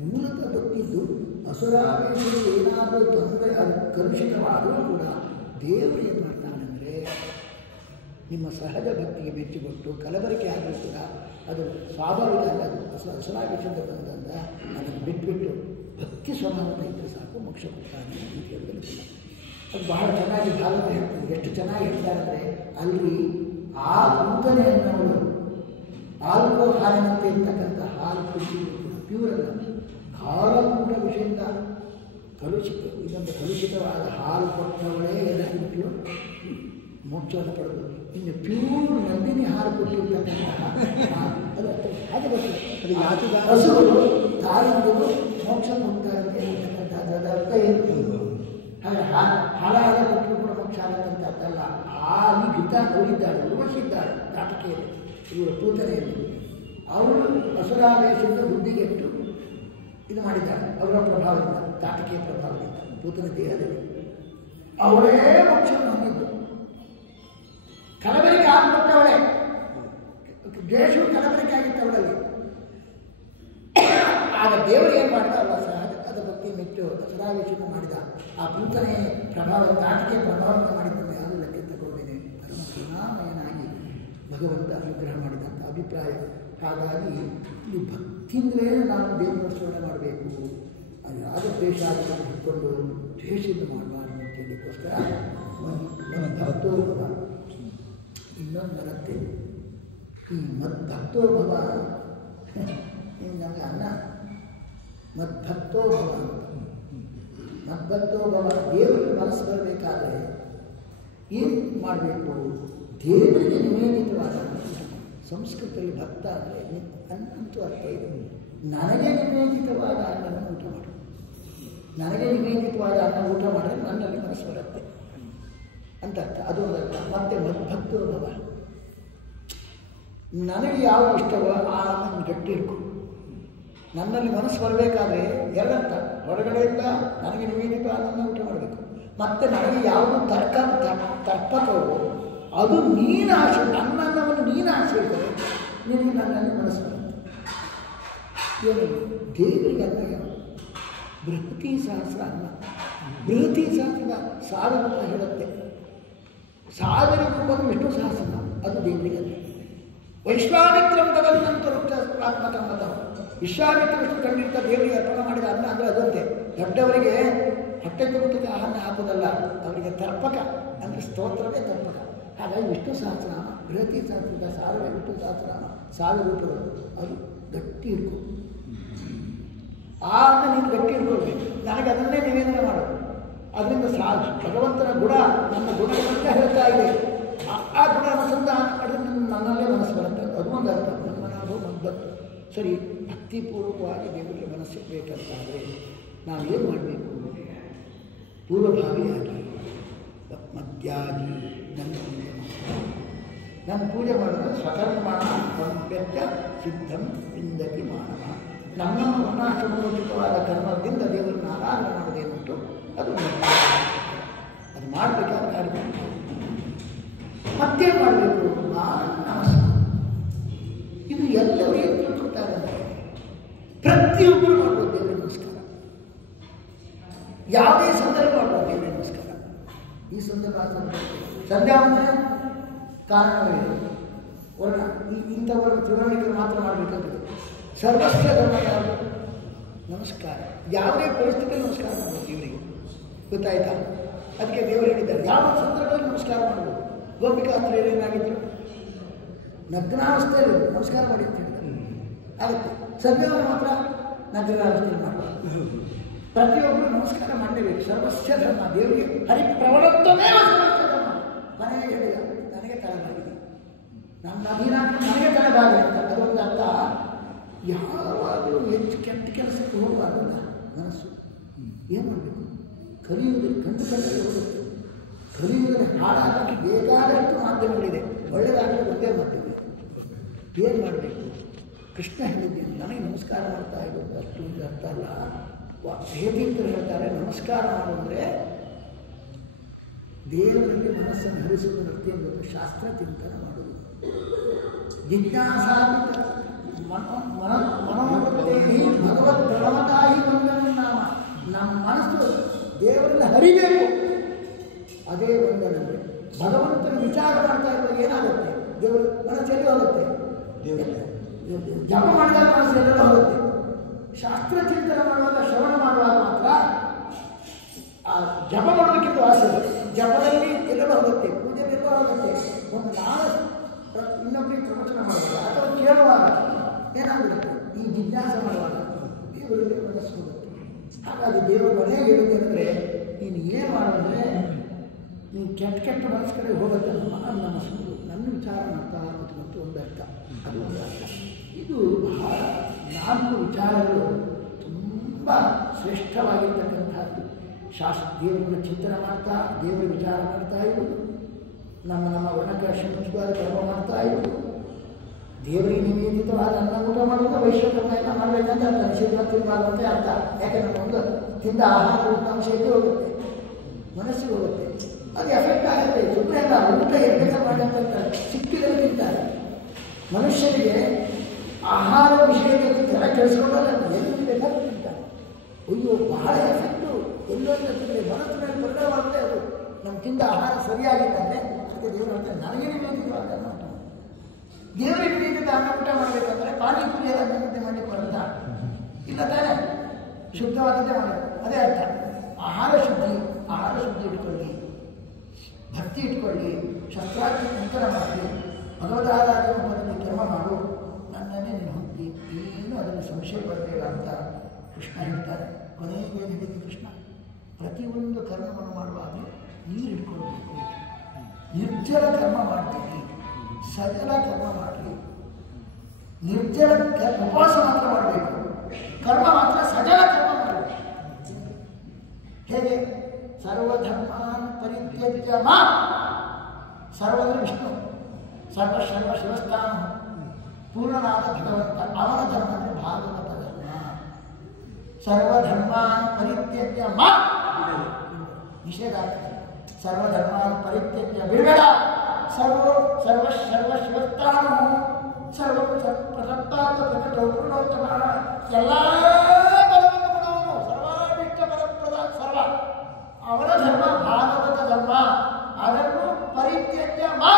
ಮೂಲತಃ ಭಕ್ತಿದ್ದು ಅಸುರಾವೇಶದಲ್ಲಿ ಏನಾದರೂ ತೊಂದರೆ ಕಲುಷಿತವಾದರೂ ಕೂಡ ದೇವರು ಏನು ಮಾಡ್ತಾನೆಂದರೆ ನಿಮ್ಮ ಸಹಜ ಭಕ್ತಿಗೆ ಮೆಚ್ಚಿಕೊಟ್ಟು ಕಲಬರಿಕೆ ಆದರೂ ಕೂಡ ಅದು ಸ್ವಾಭಾವಿಕ ಅಲ್ಲ, ಅದು ಅಸುರಾವೇಶದಿಂದ ಬಂದಂದ ಅದನ್ನು ಬಿಟ್ಬಿಟ್ಟು ಭಕ್ತಿ ಸ್ವಭಾವದ ಇದ್ದರೆ ಸಾಕು ಮೋಕ್ಷ ಕೊಡ್ತಾನೆ ಅಂತ ಹೇಳೋದಿಲ್ಲ. ಅದು ಬಹಳ ಚೆನ್ನಾಗಿ ಭಾವನೆ ಹೇಳ್ತಾರೆ. ಎಷ್ಟು ಚೆನ್ನಾಗಿ ಹೇಳ್ತಾರೆ ಅಂದರೆ ಅಲ್ಲಿ ಆ ಊಟನೆ ಅನ್ನೋರು ಆಲ್ಕೋ ಹಾಲಿನಂತೆ ಇರ್ತಕ್ಕಂಥ ಹಾಲು ಕುಡಿಸಿ ಪ್ಯೂರ್ ಅಲ್ಲ, ಕಾಲಕೂಟ ವಿಷಯದಿಂದ ಕಲುಷಿತ, ಇದೊಂದು ಕಲುಷಿತವಾದ ಹಾಲು ಕೊಟ್ಟವಳೇ ಏನಾಗಿಬಿಟ್ಟು ಮೋಕ್ಷವನ್ನು ಪಡೆದು, ಇನ್ನು ಪ್ಯೂರ್ ನಂದಿನಿ ಹಾಲು ಕೊಟ್ಟಿರ್ತಕ್ಕಂತಹ ಅದು ಹಾಗೆ ಬರ್ತದೆ. ಹಸುಗಳು ತಾಯಿಗಳು ಮೋಕ್ಷ ಕೊಡ್ತಾರೆ ಅಂತಕ್ಕಂಥದ್ದು ಅದರ ಅರ್ಥ ಏನು? ಹಾಗೆ ಹಾಲಾದ ಕೊಟ್ಟರು ಕೂಡ ಮೋಕ್ಷ ಆಗುತ್ತಂತ ಅರ್ಥಲ್ಲ. ಅಲ್ಲಿ ಗೀತಾ ನೋಡಿದ್ದಾಳೆ, ಉರ್ವಶಿದ್ದಾಳೆ ನಾಟಕೆಯಲ್ಲಿ, ಇವರ ಪೂತನೆಯಲ್ಲಿ. ಅವರು ಅಸುರಾವೇಶದಿಂದ ಬುದ್ಧಿಗೆಟ್ಟು ಇದು ಮಾಡಿದ್ದಾರೆ ಅವರ ಪ್ರಭಾವದಿಂದ, ತಾಟಕೆಯ ಪ್ರಭಾವದಿಂದ, ಪೂತನ ದೇಹದಲ್ಲಿ ಅವಳೇ ಮೋಕ್ಷವನ್ನು ಹೊಂದಿದ್ದು. ಕಲಬೆರಕೆ ಆಗಿಬಿಟ್ಟವಳೆ, ದ್ವೇಷವು ಕಲಬೆರಕೆ ಆಗಿತ್ತು ಅವಳಲ್ಲಿ. ಆಗ ದೇವರು ಏನು ಮಾಡಿದ ಅಲ್ಲ ಸಹಜ ಭಕ್ತಿ ಮೆಟ್ಟು ಅಸುರಾವೇಶವನ್ನು ಮಾಡಿದ. ಆ ಪೂತನೆ ಪ್ರಭಾವ, ತಾಟಕೆಯ ಪ್ರಭಾವವನ್ನು ಮಾಡಿದ್ದನ್ನು ಯಾರು ಲೆಕ್ಕ ತಗೊಳ್ಳೇನೆ ಪರಮ ಕರುಣಾಮಯನಾಗಿ ಭಗವಂತ ಅನುಗ್ರಹ ಮಾಡಿದಂಥ ಅಭಿಪ್ರಾಯ. ಹಾಗಾಗಿ ಇಲ್ಲಿ ಭಕ್ತಿಯಿಂದಲೇ ನಾವು ದೇವರ ಸ್ಮರಣೆ ಮಾಡಬೇಕು. ಅದು ಯಾರ ದ್ವೇಷ ಆಗಿ ಹಿಡ್ಕೊಂಡು ದ್ವೇಷದಿಂದ ಮಾಡಬಾರ್ದು ಅಂತ ಹೇಳಿಕೋಸ್ಕರ ಭಕ್ತೋಭವ ಇನ್ನೊಂದು ಬರುತ್ತೆ. ಈ ಮದ್ಭಕ್ತೋಭವ ನಮಗೆ ಅನ್ನ ಮದ್ಭಕ್ತೋಭವ ಅಂತ. ಮದ್ಭಕ್ತೋಭವ ದೇವರಿಗೆ ಮನಸ್ಸು ಬರಬೇಕಾದ್ರೆ ಏನು ಮಾಡಬೇಕು? ದೇವರಿಗೆ ನಿವೇದಿತವಾದ ಸಂಸ್ಕೃತದಲ್ಲಿ ಭಕ್ತ ಅಂದರೆ ಅಂತೂ ಅರ್ಥ ಇದೆ. ನನಗೆ ನಿವೇದಿತವಾದ ಅನ್ನವನ್ನು ಊಟ ಮಾಡು, ನನಗೆ ನಿವೇದಿತವಾದ ಅನ್ನ ಊಟ ಮಾಡಿದ್ರೆ ನನ್ನಲ್ಲಿ ಮನಸ್ಸು ಬರುತ್ತೆ ಅಂತ ಅರ್ಥ. ಅದೊಂದು ಅರ್ಥ. ಮತ್ತೆ ಮದ್ಭಕ್ತೋಭವ, ನನಗೆ ಯಾವ ಇಷ್ಟವೋ ಆ ಅನ್ನ ಗಟ್ಟಿ ಇಟ್ಕೊ. ನನ್ನಲ್ಲಿ ಮನಸ್ಸು ಬರಬೇಕಾದ್ರೆ ಎರಡರ್ಥ. ಹೊರಗಡೆಯಿಂದ ನನಗೆ ನಿವೇದಿತ ಅನ್ನನ್ನು ಊಟ ಮಾಡಬೇಕು, ಮತ್ತು ನನಗೆ ಯಾವುದು ತರ್ಪಕವೋ ಅದು ನೀನು ಆಶೆ, ನನ್ನನ್ನವನ್ನು ನೀನು ಆಶ್ರಯಿಸಿದರೆ ನಿನಗೆ ನನ್ನಲ್ಲಿ ಮನಸ್ಸು ಬರುತ್ತೆ. ಏನು ದೇವರಿಗೆ ಅನ್ನ ಯಾವ ಬೃಹತಿ ಸಹಸ್ರ ಅನ್ನ, ಬೃಹತಿ ಸಹಸ್ರದ 1000 ರೂಪ ಹೇಳುತ್ತೆ. 1000 ರೂಪದ ವಿಷ್ಣು ಸಹಸ್ರ ಅದು ದೇವರಿಗೆ ಅನ್ನ. ವೈಶ್ವಾಮಿತ್ರಂ ತದನಂತರಾತ್ಮಕ ಮತ, ವಿಶ್ವಾಮಿತ್ರ ವಿಷ್ಣು ಕಂಡಿರ್ತ ದೇವರಿಗೆ ಅರ್ಪಣೆ ಮಾಡಿದ ಅನ್ನ ಅಂದರೆ ಅದಂತೆ. ದೊಡ್ಡವರಿಗೆ ಹೊಟ್ಟೆ ತುಂಬಕ್ಕೆ ಆಹಾರ ಹಾಕೋದಲ್ಲ, ಅವರಿಗೆ ತರ್ಪಕ ಅಂದರೆ ಸ್ತೋತ್ರವೇ ತರ್ಪಕ. ಹಾಗಾಗಿ ವಿಷ್ಣು ಸಹಸ್ರನಾಮ, ಬೃಹತಿ ಸಹಸ್ರದ 1000 ವಿಷ್ಣು ಸಹಸ್ರನಾಮ, 1000 ರೂಪಗಳು, ಅದು ಗಟ್ಟಿ ಇಟ್ಕೊ. ಆ ಅನ್ನ ನೀನು ಗಟ್ಟಿ ಇಟ್ಕೊಳ್ಬೇಕು. ನನಗೆ ಅದನ್ನೇ ನಿವೇದನೆ ಮಾಡೋದು. ಅದರಿಂದ ಭಗವಂತನ ಗುಣ, ನನ್ನ ಗುಣಗಳನ್ನ ಹೇಳ್ತಾ ಇದೆ. ಆ ಗುಣ ಅನುಸಂಧಾನ ಅದನ್ನು ನನ್ನಲ್ಲೇ ಮನಸ್ಸು ಬರುತ್ತೆ. ಅದು ಒಂದು ಅರ್ಥ. ಮನ್ಮನಾಭೋ ಮದ್ಭಕ್ತ. ಸರಿ, ಭಕ್ತಿಪೂರ್ವಕವಾಗಿ ದೇವರಿಗೆ ಮನಸ್ಸಿರಬೇಕಂತಾದರೆ ನಾವೇನು ಮಾಡಬೇಕು? ಪೂರ್ವಭಾವಿಯಾಗಿ ಮಧ್ಯಾಗಿ ನನ್ನ ಪೂಜೆ ಮಾಡಿದ್ರೆ ಸ್ವಕರ್ಮಾಣ ಸಂಪ್ಯತ್ಯ ಸಿದ್ಧಂ ವಿಂದತಿ ಮಾನವ. ನಮ್ಮ ವರ್ಣಾಶ್ರಮೋಚಿತವಾದ ಕರ್ಮದಿಂದ ದೇವರನ್ನು ಆರಾಧನೆ ಮಾಡೋದೇನುಂಟು ಅದು ಅದು ಮಾಡಬೇಕಾದ ಕಾರ್ಯ. ಮತ್ತೇನು ಮಾಡಬೇಕು? ನಾನು ನಮಸ್ಕಾರ ಪ್ರತಿಯೊಬ್ಬರು ಮಾಡ್ಬೋದು ದೇವರಿಗೆ ನಮಸ್ಕಾರ. ಯಾವುದೇ ಸಂದರ್ಭ ಮಾಡ್ಬೋದು ದೇವರಿಗೆ ನಮಸ್ಕಾರ. ಈ ಸಂದರ್ಭ ಸಂಧ್ಯಾ ವಂದನೆ ಕಾರಣವಿದೆ. ವರ್ಣ ಇಂಥವರು ತಿಳುವಳಿಕೆ ಮಾತ್ರ ಮಾಡಬೇಕಾಗಿದೆ. ಸರ್ವಸ್ವ ಧರ್ಮ ಯಾವುದು? ನಮಸ್ಕಾರ. ಯಾವುದೇ ಪರಿಸ್ಥಿತಿಯಲ್ಲಿ ನಮಸ್ಕಾರ ಮಾಡ್ಬೋದು ದೇವರಿಗೆ. ಗೊತ್ತಾಯ್ತಾ? ಅದಕ್ಕೆ ದೇವರು ಹೇಳಿದ್ದಾರೆ ಯಾವ ಸಂದರ್ಭದಲ್ಲಿ ನಮಸ್ಕಾರ ಮಾಡ್ಬೋದು. ಗೋಪಿಕಾಸ್ತ್ರೀಯರು ಏನಾಗಿದ್ದರು? ನಗ್ನಾವಸ್ಥೆಯಲ್ಲಿ ನಮಸ್ಕಾರ ಮಾಡಿ ಅಂತ ಹೇಳಿದ್ದಾರೆ. ಆಗುತ್ತೆ. ಸಂಧ್ಯಾ ಮಾತ್ರ ನಗ್ನಾವಸ್ಥೆಯಲ್ಲಿ ಮಾಡಬಾರ್ದು. ಪ್ರತಿಯೊಬ್ಬರು ನಮಸ್ಕಾರ ಮಾಡಲೇಬೇಕು. ಸರ್ವಸ್ವ ಧರ್ಮ ದೇವರಿಗೆ ಹರಿಪ್ರವಣತ್ವವೇ ಸರ್ವಸ್ವ ಧರ್ಮ. ಮನೆಗೆ ಹೇಳಿದ ನನಗೆ ತಲೆಬಾಗಿದೆ, ನನ್ನ ಅಧೀನ ನನಗೆ ತಲೆಬಾಗಿದೆ ಅಂತ. ಅದೊಂದು ಅರ್ಥ. ಯಾವಾಗಲೂ ಹೆಚ್ಚು ಕೆಟ್ಟ ಕೆಲಸಕ್ಕೆ ಹೋಗಬಾರ್ದಲ್ಲ ಮನಸ್ಸು. ಏನು ಮಾಡಬೇಕು? ಕಲಿಯುವುದಕ್ಕೆ ಕಂಡು ಕಂಡಲ್ಲಿ ಹೋಗುತ್ತೆ. ಕಲಿಯುವುದಕ್ಕೆ ಹಾಳಾಗಲಿಕ್ಕೆ ಬೇಕಾದಷ್ಟು ಮಾಧ್ಯಮಗಳಿದೆ. ಒಳ್ಳೆಯದಾಗಲಿ ಒಂದೇ ಮಾಧ್ಯಮ. ಏನು ಮಾಡಬೇಕು? ಕೃಷ್ಣ ಹೇಳಿದ್ದೇನೆ ನನಗೆ ನಮಸ್ಕಾರ ಮಾಡ್ತಾ ಇರೋದು ಅಷ್ಟು ಒಂದು ಅರ್ಥ ಅಲ್ಲ. ಹೇತೀರ್ಥರು ಹೇಳ್ತಾರೆ ನಮಸ್ಕಾರ ಮಾಡೋದ್ರೆ ದೇವರಲ್ಲಿ ಮನಸ್ಸನ್ನು ಹರಿಸುವುದು ನೃತ್ಯ ಎಂಬುದು ಶಾಸ್ತ್ರ ಚಿಂತನ ಮಾಡುವುದು. ಜಿಜ್ಞಾಸಾಪಿತ ಮನೋವೃತ್ತೇಹಿ ಭಗವದ್ ಪ್ರಣವತಾಹಿ ವಂದನ ನಾಮ. ನಮ್ಮ ಮನಸ್ಸು ದೇವರಲ್ಲಿ ಹರಿಬೇಕು, ಅದೇ ವಂದನೆ. ಭಗವಂತನ ವಿಚಾರ ಮಾಡ್ತಾ ಇರುವಾಗ ಏನಾಗುತ್ತೆ? ದೇವರ ಮನಸ್ಸೆಲ್ಲಿ ಹೋಗುತ್ತೆ? ಜಪ ಮಾಡಿದಾಗ ಮನಸ್ಸು ಎಲ್ಲರೂ ಹೋಗುತ್ತೆ. ಶಾಸ್ತ್ರ ಚಿಂತನೆ ಮಾಡುವಾಗ ಶ್ರವಣ ಮಾಡುವಾಗ ಮಾತ್ರ ಆ ಜಪ ಮಾಡೋದಕ್ಕಿಂತ ಆಸೆ. ಜಪದಲ್ಲಿ ಎಲ್ಲರೂ ಹೋಗುತ್ತೆ, ಪೂಜೆಯಲ್ಲಿ ಎಲ್ಲರೂ ಹೋಗುತ್ತೆ. ಒಂದು ನಾಳೆ ಇನ್ನೊಬ್ಬರಿಗೆ ಪ್ರವಚನ ಮಾಡುವಾಗ ಅಥವಾ ಕೇಳುವಾಗ ಏನಾಗುತ್ತೆ? ಈ ಜಿಜ್ಞಾಸ ಮಾಡುವಾಗ ದೇವರಲ್ಲಿ ಮನಸ್ಸು ಹೋಗುತ್ತೆ. ಹಾಗಾಗಿ ದೇವರು ಮನೆಗೆ ಹೇಳುತ್ತೇನೆಂದರೆ ನೀನು ಏನು ಮಾಡಿದ್ರೆ ನೀನು ಕೆಟ್ಟ ಕೆಟ್ಟ ಮನಸ್ಸುಗಳಿಗೆ ಹೋಗುತ್ತೆ. ನಮ್ಮ ಸುಳ್ಳು ನನ್ನ ವಿಚಾರ ಮಾಡ್ತಾ ಕೂತ್ಕೊಂಡು ಒಂದು ಅರ್ಥ. ಅದು ಒಂದು ಅರ್ಥ. ಇದು ಬಹಳ 4 ವಿಚಾರಗಳು ತುಂಬ ಶ್ರೇಷ್ಠವಾಗಿರ್ತಕ್ಕಂಥದ್ದು. ದೇವರನ್ನು ಚಿಂತನೆ ಮಾಡ್ತಾ ದೇವರ ವಿಚಾರ ಮಾಡ್ತಾ ಇರುವುದು, ನಮ್ಮ ವರ್ಣಕರ್ಷಣವಾದ ಕರ್ಮ ಮಾಡ್ತಾ ಇರುವುದು, ದೇವರಿಗೆ ನಿವೇದಿತವಾದ ಅನ್ನ ಊಟ ಮಾಡುವಾಗ ವೈಶ್ವಕರ್ಮ ಎಲ್ಲ ಮಾಡಬೇಕಂತ ಅರ್ಥ. ನಿಷೇಧ ತಿನ್ನಬಾರ್ದಂತೆ ಅರ್ಥ. ಯಾಕಂದರೆ ಒಂದು ತಿಂದ ಆಹಾರ ಅಂಶ ಇದು ಹೋಗುತ್ತೆ, ಮನಸ್ಸಿಗೆ ಹೋಗುತ್ತೆ, ಅದು ಎಫೆಕ್ಟ್ ಆಗುತ್ತೆ. ಸುಮ್ಮನೆ ಎಲ್ಲ ಊಟ ಎಫೆಕ್ಟ್ ಮಾಡಂತಾರೆ, ಸಿಕ್ಕಿದಲ್ಲಿ ತಿಂತಾರೆ. ಮನುಷ್ಯನಿಗೆ ಆಹಾರ ವಿಷಯದಲ್ಲಿ ತಲೆ ಕೆಡಿಸ್ಕೊಂಡಲ್ಲ, ಎಲ್ಲಿ ಬೇಕಾದ್ರೂ ತಿಂತಾರೆ. ಅಯ್ಯೋ ಬಹಳ ಎಫೆಕ್ಟು ಎಲ್ಲೊಂದು ಮನಸ್ಸು ಮೇಲೆ ಪರಿಣಾಮ ಆಗುತ್ತೆ. ಅದು ನಮ್ಮ ತಿಂದ ಆಹಾರ ಸರಿಯಾಗಿದ್ದಂತೆ ಅದಕ್ಕೆ ದೇವರು ಹೇಳ್ತಾರೆ ನನಗೆ ನಿವೇದಿತವಾದ ಅನ್ನ ಊಟ. ದೇವರಿಗೆ ನಿವೇದಿತ ಅನ್ನ ಊಟ ಮಾಡಬೇಕಂದ್ರೆ ಪಾನಿಪುರಿ ಎಲ್ಲ ನೈವೇದ್ಯ ಮಾಡಲಿಕ್ಕೆ ಬರುತ್ತಾ? ಇಲ್ಲ ತಾನೇ? ಶುದ್ಧವಾದದ್ದೇ ಮಾಡಬೇಕು. ಅದೇ ಅರ್ಥ. ಆಹಾರ ಶುದ್ಧಿ ಇಟ್ಕೊಳ್ಳಿ, ಭಕ್ತಿ ಇಟ್ಕೊಳ್ಳಿ, ಶಸ್ತ್ರಾಸ್ತ್ರ ನಂತರ ಮಾಡಿ, ಭಗವದಾರಾಧನೆ ಕರ್ಮ ಮಾಡು, ನನ್ನನ್ನೇ ನೀನು ಹೊಂದಿ, ಏನು ಅದನ್ನು ಸಂಶಯ ಪಡಬೇಡ ಅಂತ ಕೃಷ್ಣ ಹೇಳ್ತಾರೆ. ಕೊನೆಗೆ ಏನು ಹೇಳಿದ್ದು ಕೃಷ್ಣ? ಪ್ರತಿಯೊಂದು ಕರ್ಮವನ್ನು ಮಾಡುವಾಗ ನೀರು ಇಟ್ಕೊಳ್ಬೇಕು, ನಿರ್ಜಲ ಕರ್ಮ ಮಾಡ್ತೀವಿ, ಸಜಲ ಕರ್ಮ ಮಾಡಲಿ. ನಿರ್ಜಲ ಉಪವಾಸ ಮಾತ್ರ ಮಾಡಬೇಕು, ಕರ್ಮ ಮಾತ್ರ ಸಜಲ ಕರ್ಮ ಮಾಡಬೇಕು. ಹೇಗೆ? ಸರ್ವಧರ್ಮಾನ್ ಪರಿತ್ಯಜ್ಯ ಮಾ. ಸರ್ವ ಅಂದರೆ ವಿಷ್ಣು, ಸರ್ವ ಶಿವಸ್ಥಾನ, ಪೂರ್ಣನಾದ ಭಗವಂತ. ಅವನ ಧರ್ಮ ಅಂದರೆ ಭಾಗವತ ಧರ್ಮ. ಸರ್ವಧರ್ಮಾನ್ ಪರಿತ್ಯಜ್ಯ ಮಾ, ನಿಷೇಧ ಆಗ್ತದೆ. ಸರ್ವಧರ್ಮಾನ್ ಪರಿತ್ಯಜ್ಯ ಬಿಡಬೇಡ. ಸರ್ವ ಶಿವಸ್ಥಾನ, ಸರ್ವ ಪ್ರಸಪ್ತಾತ್ಮ ಪ್ರಕಟೋ ಪೂರ್ಣೋತ್ತಮ, ಎಲ್ಲ ಬಲವನ್ನು ಕೊಡುವನು, ಸರ್ವಾಭಿಷ್ಟ ಬಲಪ್ರದ ಸರ್ವ. ಅವರ ಧರ್ಮ ಭಾಗವತ ಧರ್ಮ, ಅದನ್ನು ಪರಿತ್ಯಜ್ಯ ಮಾ.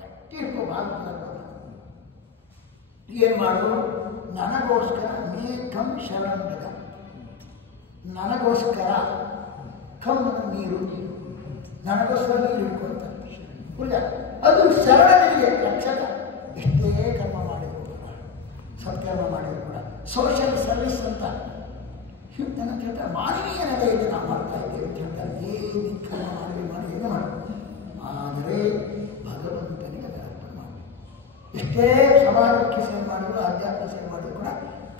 ಗಟ್ಟಿರ್ಕೋ ಭಾಗವತ ಧರ್ಮ. ಏನು ಮಾಡು? ನನಗೋಸ್ಕರ ಮೇಕಂ ಶರಣದ, ನನಗೋಸ್ಕರ ಕಮ್ಮನ್ನು ನೀರು, ನನಗೋಸ್ಕರ ನೀರು ಇಟ್ಕೊಳ್ತಾರೆ. ಅದು ಶರಣನಿಗೆ ರಕ್ಷಕ. ಎಷ್ಟೇ ಕರ್ಮ ಮಾಡಿದ್ರು ಕೂಡ, ಸತ್ಕರ್ಮ ಮಾಡಿದ್ರು ಕೂಡ, ಸೋಷಿಯಲ್ ಸರ್ವಿಸ್ ಅಂತ ನನ್ನ ಹೇಳ್ತಾರೆ. ಮಾನವೀಯ ನೆಲೆಯಲ್ಲಿ ನಾವು ಮಾಡ್ತಾ ಇದ್ದೇವೆ ಅಂತ ಹೇಳ್ತಾರೆ. ಏನು ಕರ್ಮ ಮಾಡಿ ಏನು ಮಾಡು, ಆದರೆ ಭಗವಂತನಿಗೆ ಅದರ ಅರ್ಪಣೆ ಮಾಡಿ. ಎಷ್ಟೇ ಸಮಾಜಕ್ಕೆ ಸೇವೆ ಮಾಡಿದ್ರು, ಆಧ್ಯಾತ್ಮ ಸೇವೆ ಮಾಡಿದ್ರು ಕೂಡ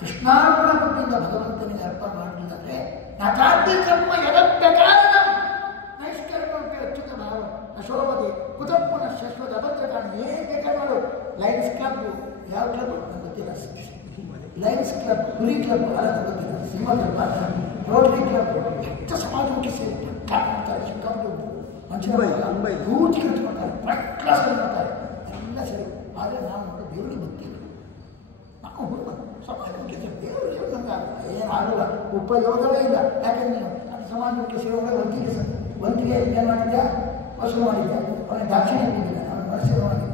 ಕೃಷ್ಣಾರ್ಪಣ ಬುದ್ಧಿಯಿಂದ ಭಗವಂತನಿಗೆ ಅರ್ಪಣೆ ಮಾಡಲಿಲ್ಲ ಅಂದರೆ ನಾಚಾದ್ಯ ಕರ್ಮ ಯದಪ್ಯ ಕಾರಣ ನೈಷ್ಕರ್ಮ ಅಚ್ಯುತ ಭಾವ ಅಶೋಭತೆ ಕುತಪ್ಪನ ಶಾಶ್ವತ ಅಭದ್ರಕಾರಣ. ಏನು ಬೇಕಾದ್ರೆ ಮಾಡು. ಲಯನ್ಸ್ ಕ್ಲಬ್, ಯಾವ ಕ್ಲಬ್ ನನಗೆ ಗೊತ್ತಿಲ್ಲ. ಲಯನ್ಸ್ ಕ್ಲಬ್, ಹುಲಿ ಕ್ಲಬ್ ಅಲ್ಲ ಗೊತ್ತಿಲ್ಲ, ಸಿಂಹ ಕ್ಲಬ್, ರೋಟರಿ ಕ್ಲಬ್, ಎಷ್ಟು ಸಮಾಜಕ್ಕೆ ಸೇರಿ ಮಾಡ್ತಾರೆ. ಚಿಕ್ಕಮಗಳೂರು ಮಂಚೂರಿ ಪೂರ್ತಿ ಕಟ್ಕೊಳ್ತಾರೆ, ಫಸ್ಟ್ ಕ್ಲಾಸ್ ಮಾಡ್ತಾರೆ, ಎಲ್ಲ ಸರಿ. ಆದರೆ ನಾವು ನೋಡಿ ದೇವರಿಗೆ ಗೊತ್ತಿಲ್ಲ. ನಾವು ಸಮಾಜಕ್ಕೆ ದೇವರು ಏನಾಗಲ್ಲ, ಉಪಯೋಗವೇ ಇಲ್ಲ. ಯಾಕಂದ್ರೆ ಅದು ಸಮಾಜಕ್ಕೆ ಸೇವೆ ವಂತಿಗೆ ಏನು ಮಾಡಿದ್ದ, ವಸೂಲು ಮಾಡಿದ್ದ, ಅವನಿಗೆ ದಾಕ್ಷಿಣ್ಯ ಕೊಟ್ಟಿದ್ದ, ಅವನು ಮನಸ್ಸೇವೆ ಮಾಡಿದ್ದ,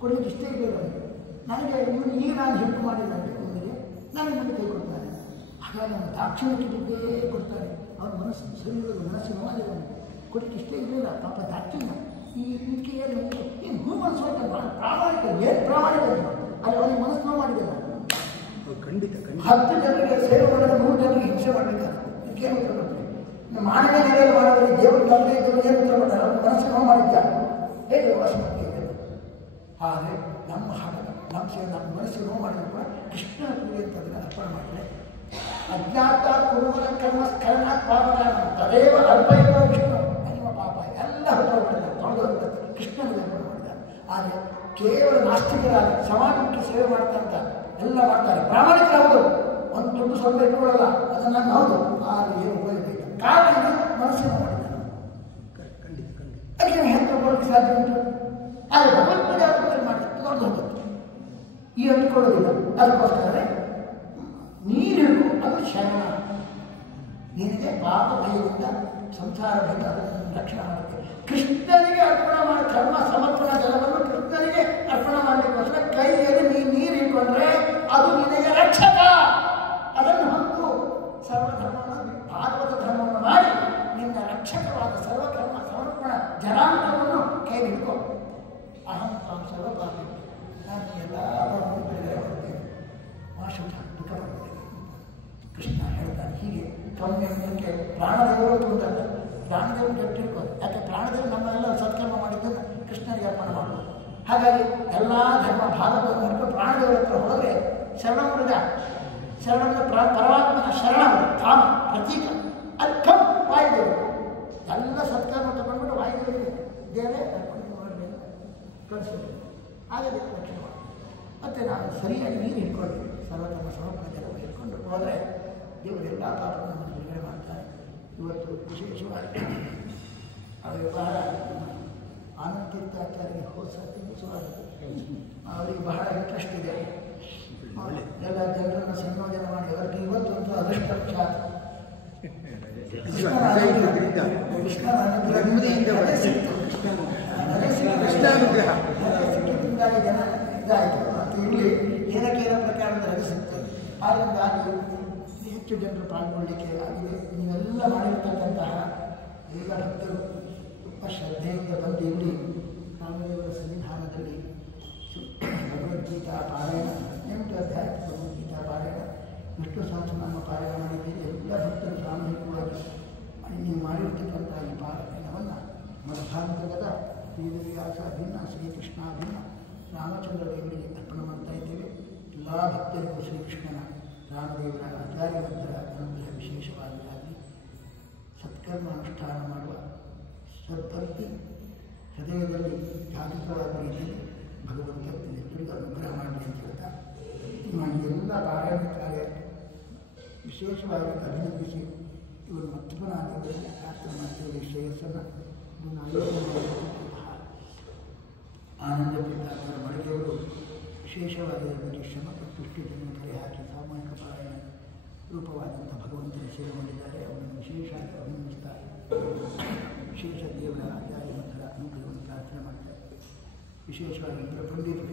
ಕೊಡಲಿಕ್ಕೆ ಇಷ್ಟೇ ಇಲ್ಲ ಅವನಿಗೆ. ನನಗೆ ಇವನು ಈಗ ನಾನು ಹೆಲ್ಪ್ ಮಾಡಿಲ್ಲ ಅವನಿಗೆ, ನನಗೆ ಮುಂದೆ ಕೈ ಕೊಡ್ತಾನೆ. ಹಾಗಾಗಿ ಅವನು ದಾಕ್ಷಿಣ್ಯಕ್ಕೆ ಕೊಡ್ತಾನೆ. ಅವನ ಮನಸ್ಸು ಸರಿ ಇರೋದು, ಮನಸ್ಸು ಮಾಡಿದ ಕೊಡಲಿಕ್ಕೆ ಇಷ್ಟೇ ಇರಲಿಲ್ಲ ಪಾಪ ದಾಕ್ಷಿಣ್ಯ. ಇದಕ್ಕೆ ಏನು ಹ್ಯೂಮನ್ಸ್ ಹೋಗ್ತಾ ಪ್ರಾಮಾಣಿಕ, ಏನು ಪ್ರಾಮಾಣಿಕ ಅಲ್ಲಿ ಅವನಿಗೆ ಮನಸ್ಸು ಮಾಡಿದ್ದಲ್ಲ. ಖಂಡಿತ 10 ಜನರಿಗೆ ಸೇವೆ ಮಾಡಿದ್ರೆ 100 ಜನರಿಗೆ ಹಿಂಸೆ ಮಾಡಬೇಕಾಗುತ್ತೆ. ಇದಕ್ಕೇನು ಉತ್ತರ ಕೊಡ್ತಾರೆ? ಮಾನವೀಯ ನೆಲೆಯಲ್ಲಿ ಮಾಡೋದ್ರಲ್ಲಿ ದೇವರು ಕಲ್ಪನೆ ಇದ್ದರು ಏನು ಉತ್ತರ ಕೊಡ್ತಾರೆ? ಅವ್ರ ಮನಸ್ಸು ನೋವು ಮಾಡಿದ್ದ ಹೇಗೆ ವಾಸ ಮಾಡ್ತಿದ್ದೆ. ಆದರೆ ನಮ್ಮ ಮನಸ್ಸಿಗೆ ನೋವು ಮಾಡಿದ್ರು ಕೂಡ ಕೃಷ್ಣ ಪೂಜೆ ಅಂತ ಅದನ್ನು ಅರ್ಪಣೆ ಮಾಡಿದರೆ ಅಜ್ಞಾತ ಕುರುವನ ಕರ್ಮ ಸ್ಕರಣ ಪಾಪ ತದೇವ ಅಲ್ಪ ಇರುವ ವಿಷ್ಣು ನಿಮ್ಮ ಪಾಪ ಎಲ್ಲ ಹೊರಟೋಗ್ಬಿಟ್ಟಿದ್ದಾರೆ, ತೊಳೆದೋಗ್ಬಿಡುತ್ತೆ, ಕೃಷ್ಣನಿಗೆ ಅರ್ಪಣೆ ಮಾಡಿದ್ದಾರೆ. ಆದರೆ ಕೇವಲ ನಾಸ್ತಿಕರಾಗಿ ಸಮಾಜಕ್ಕೆ ಸೇವೆ ಮಾಡ್ತಂತ ಎಲ್ಲ ಮಾಡ್ತಾರೆ. ಪ್ರಾಮಾಣಿಕರಾಗೋದು ಒಂದು ದುಡ್ಡು ಸ್ವಲ್ಪ ಇಟ್ಕೊಳ್ಳಲ್ಲ, ಅದನ್ನು ಹೌದು, ಆದರೆ ಏನು ಉಪಯೋಗ ಇಲ್ಲ. ಕಾರಣ ಮನಸ್ಸಿನ ಮಾಡಿದ್ದಾರೆ. ಅದಕ್ಕೆ ಹೆಂಗೆ ತಗೊಳ್ಳೋಕ್ಕೆ ಸಾಧ್ಯ ಉಂಟು? ಆದರೆ ಭಗವದ್ಗೀತೆ ಯಾರು ಮಾಡ್ತಾರೆ ದೊಡ್ಡ ಹೋಗುತ್ತೆ, ಈ ಅಂದ್ಕೊಳ್ಳೋದಿಲ್ಲ. ಅದಕ್ಕೋಸ್ಕರ ನೀರು ಹಿಡ್ಕೊ, ಅದು ಶರಣ. ನಿನಗೆ ಪಾಪ ಭಯದಿಂದ ಸಂಸಾರ ಭಯ ಅದನ್ನು ರಕ್ಷಣೆ ಮಾಡುತ್ತೆ. ಕೃಷ್ಣನಿಗೆ ಅರ್ಪಣೆ ಮಾಡಿ ಕರ್ಮ ಸಮರ್ಪಣಾ ಜಲವನ್ನು ಕೃಷ್ಣನಿಗೆ ಅರ್ಪಣೆ ಮಾಡಲಿಕ್ಕೋಸ್ಕರ ಕೈಯಲ್ಲಿ ನೀರು ಇಟ್ಕೊಂಡ್ರೆ ಅದು ನಿನಗೆ ರಕ್ಷಕ. ಅದನ್ನು ಹೊಂದು ಸರ್ವಧರ್ಮವನ್ನು ಭಾಗವತ ಧರ್ಮವನ್ನು ಮಾಡಿ ನಿನ್ನ ರಕ್ಷಕವಾದ ಸರ್ವಕರ್ಮ ಸಮರ್ಪಣ ಜನಾಂಗವನ್ನು ಕೈ ಹಿಡ್ಕೊ. ಅಹಂ ತಾಂ ಸರ್ವಪಾಪಿ, ನಾನು ಎಲ್ಲ ಬಿಡುಗಡೆ ಮಾಡ್ತೇನೆ, ವಾಶುಧ ದುಃಖ ಮಾಡ್ತೇನೆ. ಕೃಷ್ಣ ಹೇಳ್ತಾನೆ ಹೀಗೆ. ಕಮ್ಮಿಗೆ ಪ್ರಾಣದೇವರು ತುಂಡಲ್ಲ, ಪ್ರಾಣದೇವರು ಗಟ್ಟಿ ಹಿಡ್ಕೋದು. ಯಾಕೆ ಪ್ರಾಣದೇವರು ನಮ್ಮೆಲ್ಲ ಸತ್ಕರ್ಮ ಮಾಡಿದ್ದನ್ನು ಕೃಷ್ಣನಿಗೆ ಅರ್ಪಣೆ ಮಾಡೋದು. ಹಾಗಾಗಿ ಎಲ್ಲ ಧರ್ಮ ಭಾಗವನ್ನು ಹಿಡ್ಕೊಂಡು ಪ್ರಾಣದೇವರ ಹತ್ರ ಹೋದರೆ ಶರಣಮೃಗ, ಶರಣದ ಪರಮಾತ್ಮನ ಶರಣ ಧಾಮ ಪ್ರತೀಕ, ಅದು ಕಮ್ ವಾಯುದೇವರು. ಎಲ್ಲ ಸತ್ಕರ್ಮ ತಗೊಂಡ್ಬಿಟ್ಟು ವಾಯುದೇವರಿಗೆ ದೇವರೇ ಅರ್ಪಣೆ ಮಾಡಬೇಕು, ಕಳಿಸಬೇಕು. ಹಾಗಾಗಿ ರಕ್ಷಣೆ ಮಾಡಿ. ಮತ್ತು ನಾವು ಸರಿಯಾಗಿ ನೀರು ಹಿಡ್ಕೊಳ್ತೀವಿ, ಸರ್ವಕರ್ಮ ಸಮರ್ಪಣೆ ಜಲವನ್ನು ಹಿಡ್ಕೊಂಡು ಹೋದರೆ ದೇವರೆಲ್ಲ ಪಾಪಗಳನ್ನು ಬಿಡುಗಡೆ ಮಾಡ್ತಾರೆ. ಇವತ್ತು ವಿಶೇಷವಾಗಿ ಅವರಿಗೆ ಬಹಳ ಆನಂದ ತೀರ್ಥಾಚಾರ್ಯರಿಗೆ ಹೋದ ಅವರಿಗೆ ಬಹಳ ಇಂಟ್ರೆಸ್ಟ್ ಇದೆ. ಎಲ್ಲ ಜನರನ್ನು ಸಂಯೋಜನೆ ಮಾಡಿ ಅವರಿಗೆ ಇವತ್ತೊಂದು ಅದೃಷ್ಟ ಸಿಕ್ಕಿದ್ದಾಗಿ ಜನ ಇದಾಯಿತು. ಮತ್ತು ಇಲ್ಲಿ ಏನಕ್ಕೇನ ಪ್ರಕಾರದ ರಜೆ ಸಿಗ್ತದೆ. ಹಾಗಾಗಿ ಹೆಚ್ಚು ಜನರು ಪಾಲ್ಗೊಳ್ಳಲಿಕ್ಕೆ ಆಗಿದೆ. ನೀವೆಲ್ಲ ಮಾಡಿರ್ತಕ್ಕಂತಹ ಎಲ್ಲ ಭಕ್ತರು ತುಂಬ ಶ್ರದ್ಧೆಯಿಂದ ಬಂದು ಇಲ್ಲಿ ರಾಮದೇವರ ಸನ್ನಿಧಾನದಲ್ಲಿ ಭಗವದ್ಗೀತಾ ಪಾರಾಯಣ 8 ಅಧ್ಯಾಯ ಭಗವದ್ಗೀತಾ ಪಾರಾಯಣ, ವಿಷ್ಣು ಸಹಸ್ರನಾಮ ಪಾರಾಯಣ ಮಾಡಿದ್ದೀರಿ. ಎಲ್ಲ ಭಕ್ತರು ಸಾಮೂಹಿಕವಾಗಿ ನೀವು ಮಾಡಿರ್ತಕ್ಕಂಥ ಈ ಪಾರಾಯಣವನ್ನು ಮಧ್ಯಾಹ್ನದ ವೇದವ್ಯಾಸ ಭಿನ್ನ, ಶ್ರೀಕೃಷ್ಣಾಭಿನ್ನ, ರಾಮಚಂದ್ರ ದೇವರಿಗೆ ಅರ್ಪಣೆ ಮಾಡ್ತಾ ಇದ್ದೇವೆ. ಎಲ್ಲ ಭಕ್ತರಿಗೂ ಶ್ರೀಕೃಷ್ಣನ ರಾಮದೇವರ ಆಚಾರ್ಯವಂತರ ಅನುಗ್ರಹ ವಿಶೇಷವಾಗಿ ಆಗಲಿ. ಸತ್ಕರ್ಮ ಅನುಷ್ಠಾನ ಮಾಡುವ ಸದ್ಭಕ್ತಿ ಹೃದಯದಲ್ಲಿ ಜಾಗೃತವಾದ ರೀತಿಯಲ್ಲಿ ಭಗವಂತ ಎಲ್ಲರಿಗೂ ಅನುಗ್ರಹ ಮಾಡಲಿ ಅಂತ ಹೇಳ್ತಾ ಎಲ್ಲ ಪಾರಾಯಣ ಕಾರ್ಯ ವಿಶೇಷವಾಗಿ ಅಭಿನಂದಿಸಿ ಇವರು ಮತ್ತೊಬ್ಬನಾದವರಿಗೆ ಪ್ರಾರ್ಥನೆ ಮಾಡ್ತೇವೆ. ಶ್ರೇಯಸ್ಸನ್ನು ಆನಂದ ಪಿತಾಮರ ಮಳಿಗೆಯವರು ವಿಶೇಷವಾಗಿ ಅದರಲ್ಲಿ ಶ್ರಮಪಟ್ಟು ಜನ್ಮ ಕರೆ ಹಾಕಿ ಸಾಮೂಹಿಕ ಪಾರಾಯಣ ರೂಪವಾದಂಥ ಭಗವಂತನ ಸೇವೆ ಮಾಡಿದ್ದಾರೆ. ಅವರನ್ನು ವಿಶೇಷವಾಗಿ ಅಭಿನಂದಿಸ್ತಾರೆ. ವಿಶೇಷ ದೇವರ ಆಚಾರ್ಯ ಮಂತ್ರ ಅನುಗ್ರಹವನ್ನು ಪ್ರಾರ್ಥನೆ ಮಾಡ್ತಾರೆ. ವಿಶೇಷವಾಗಿ ಪಂಡಿತರು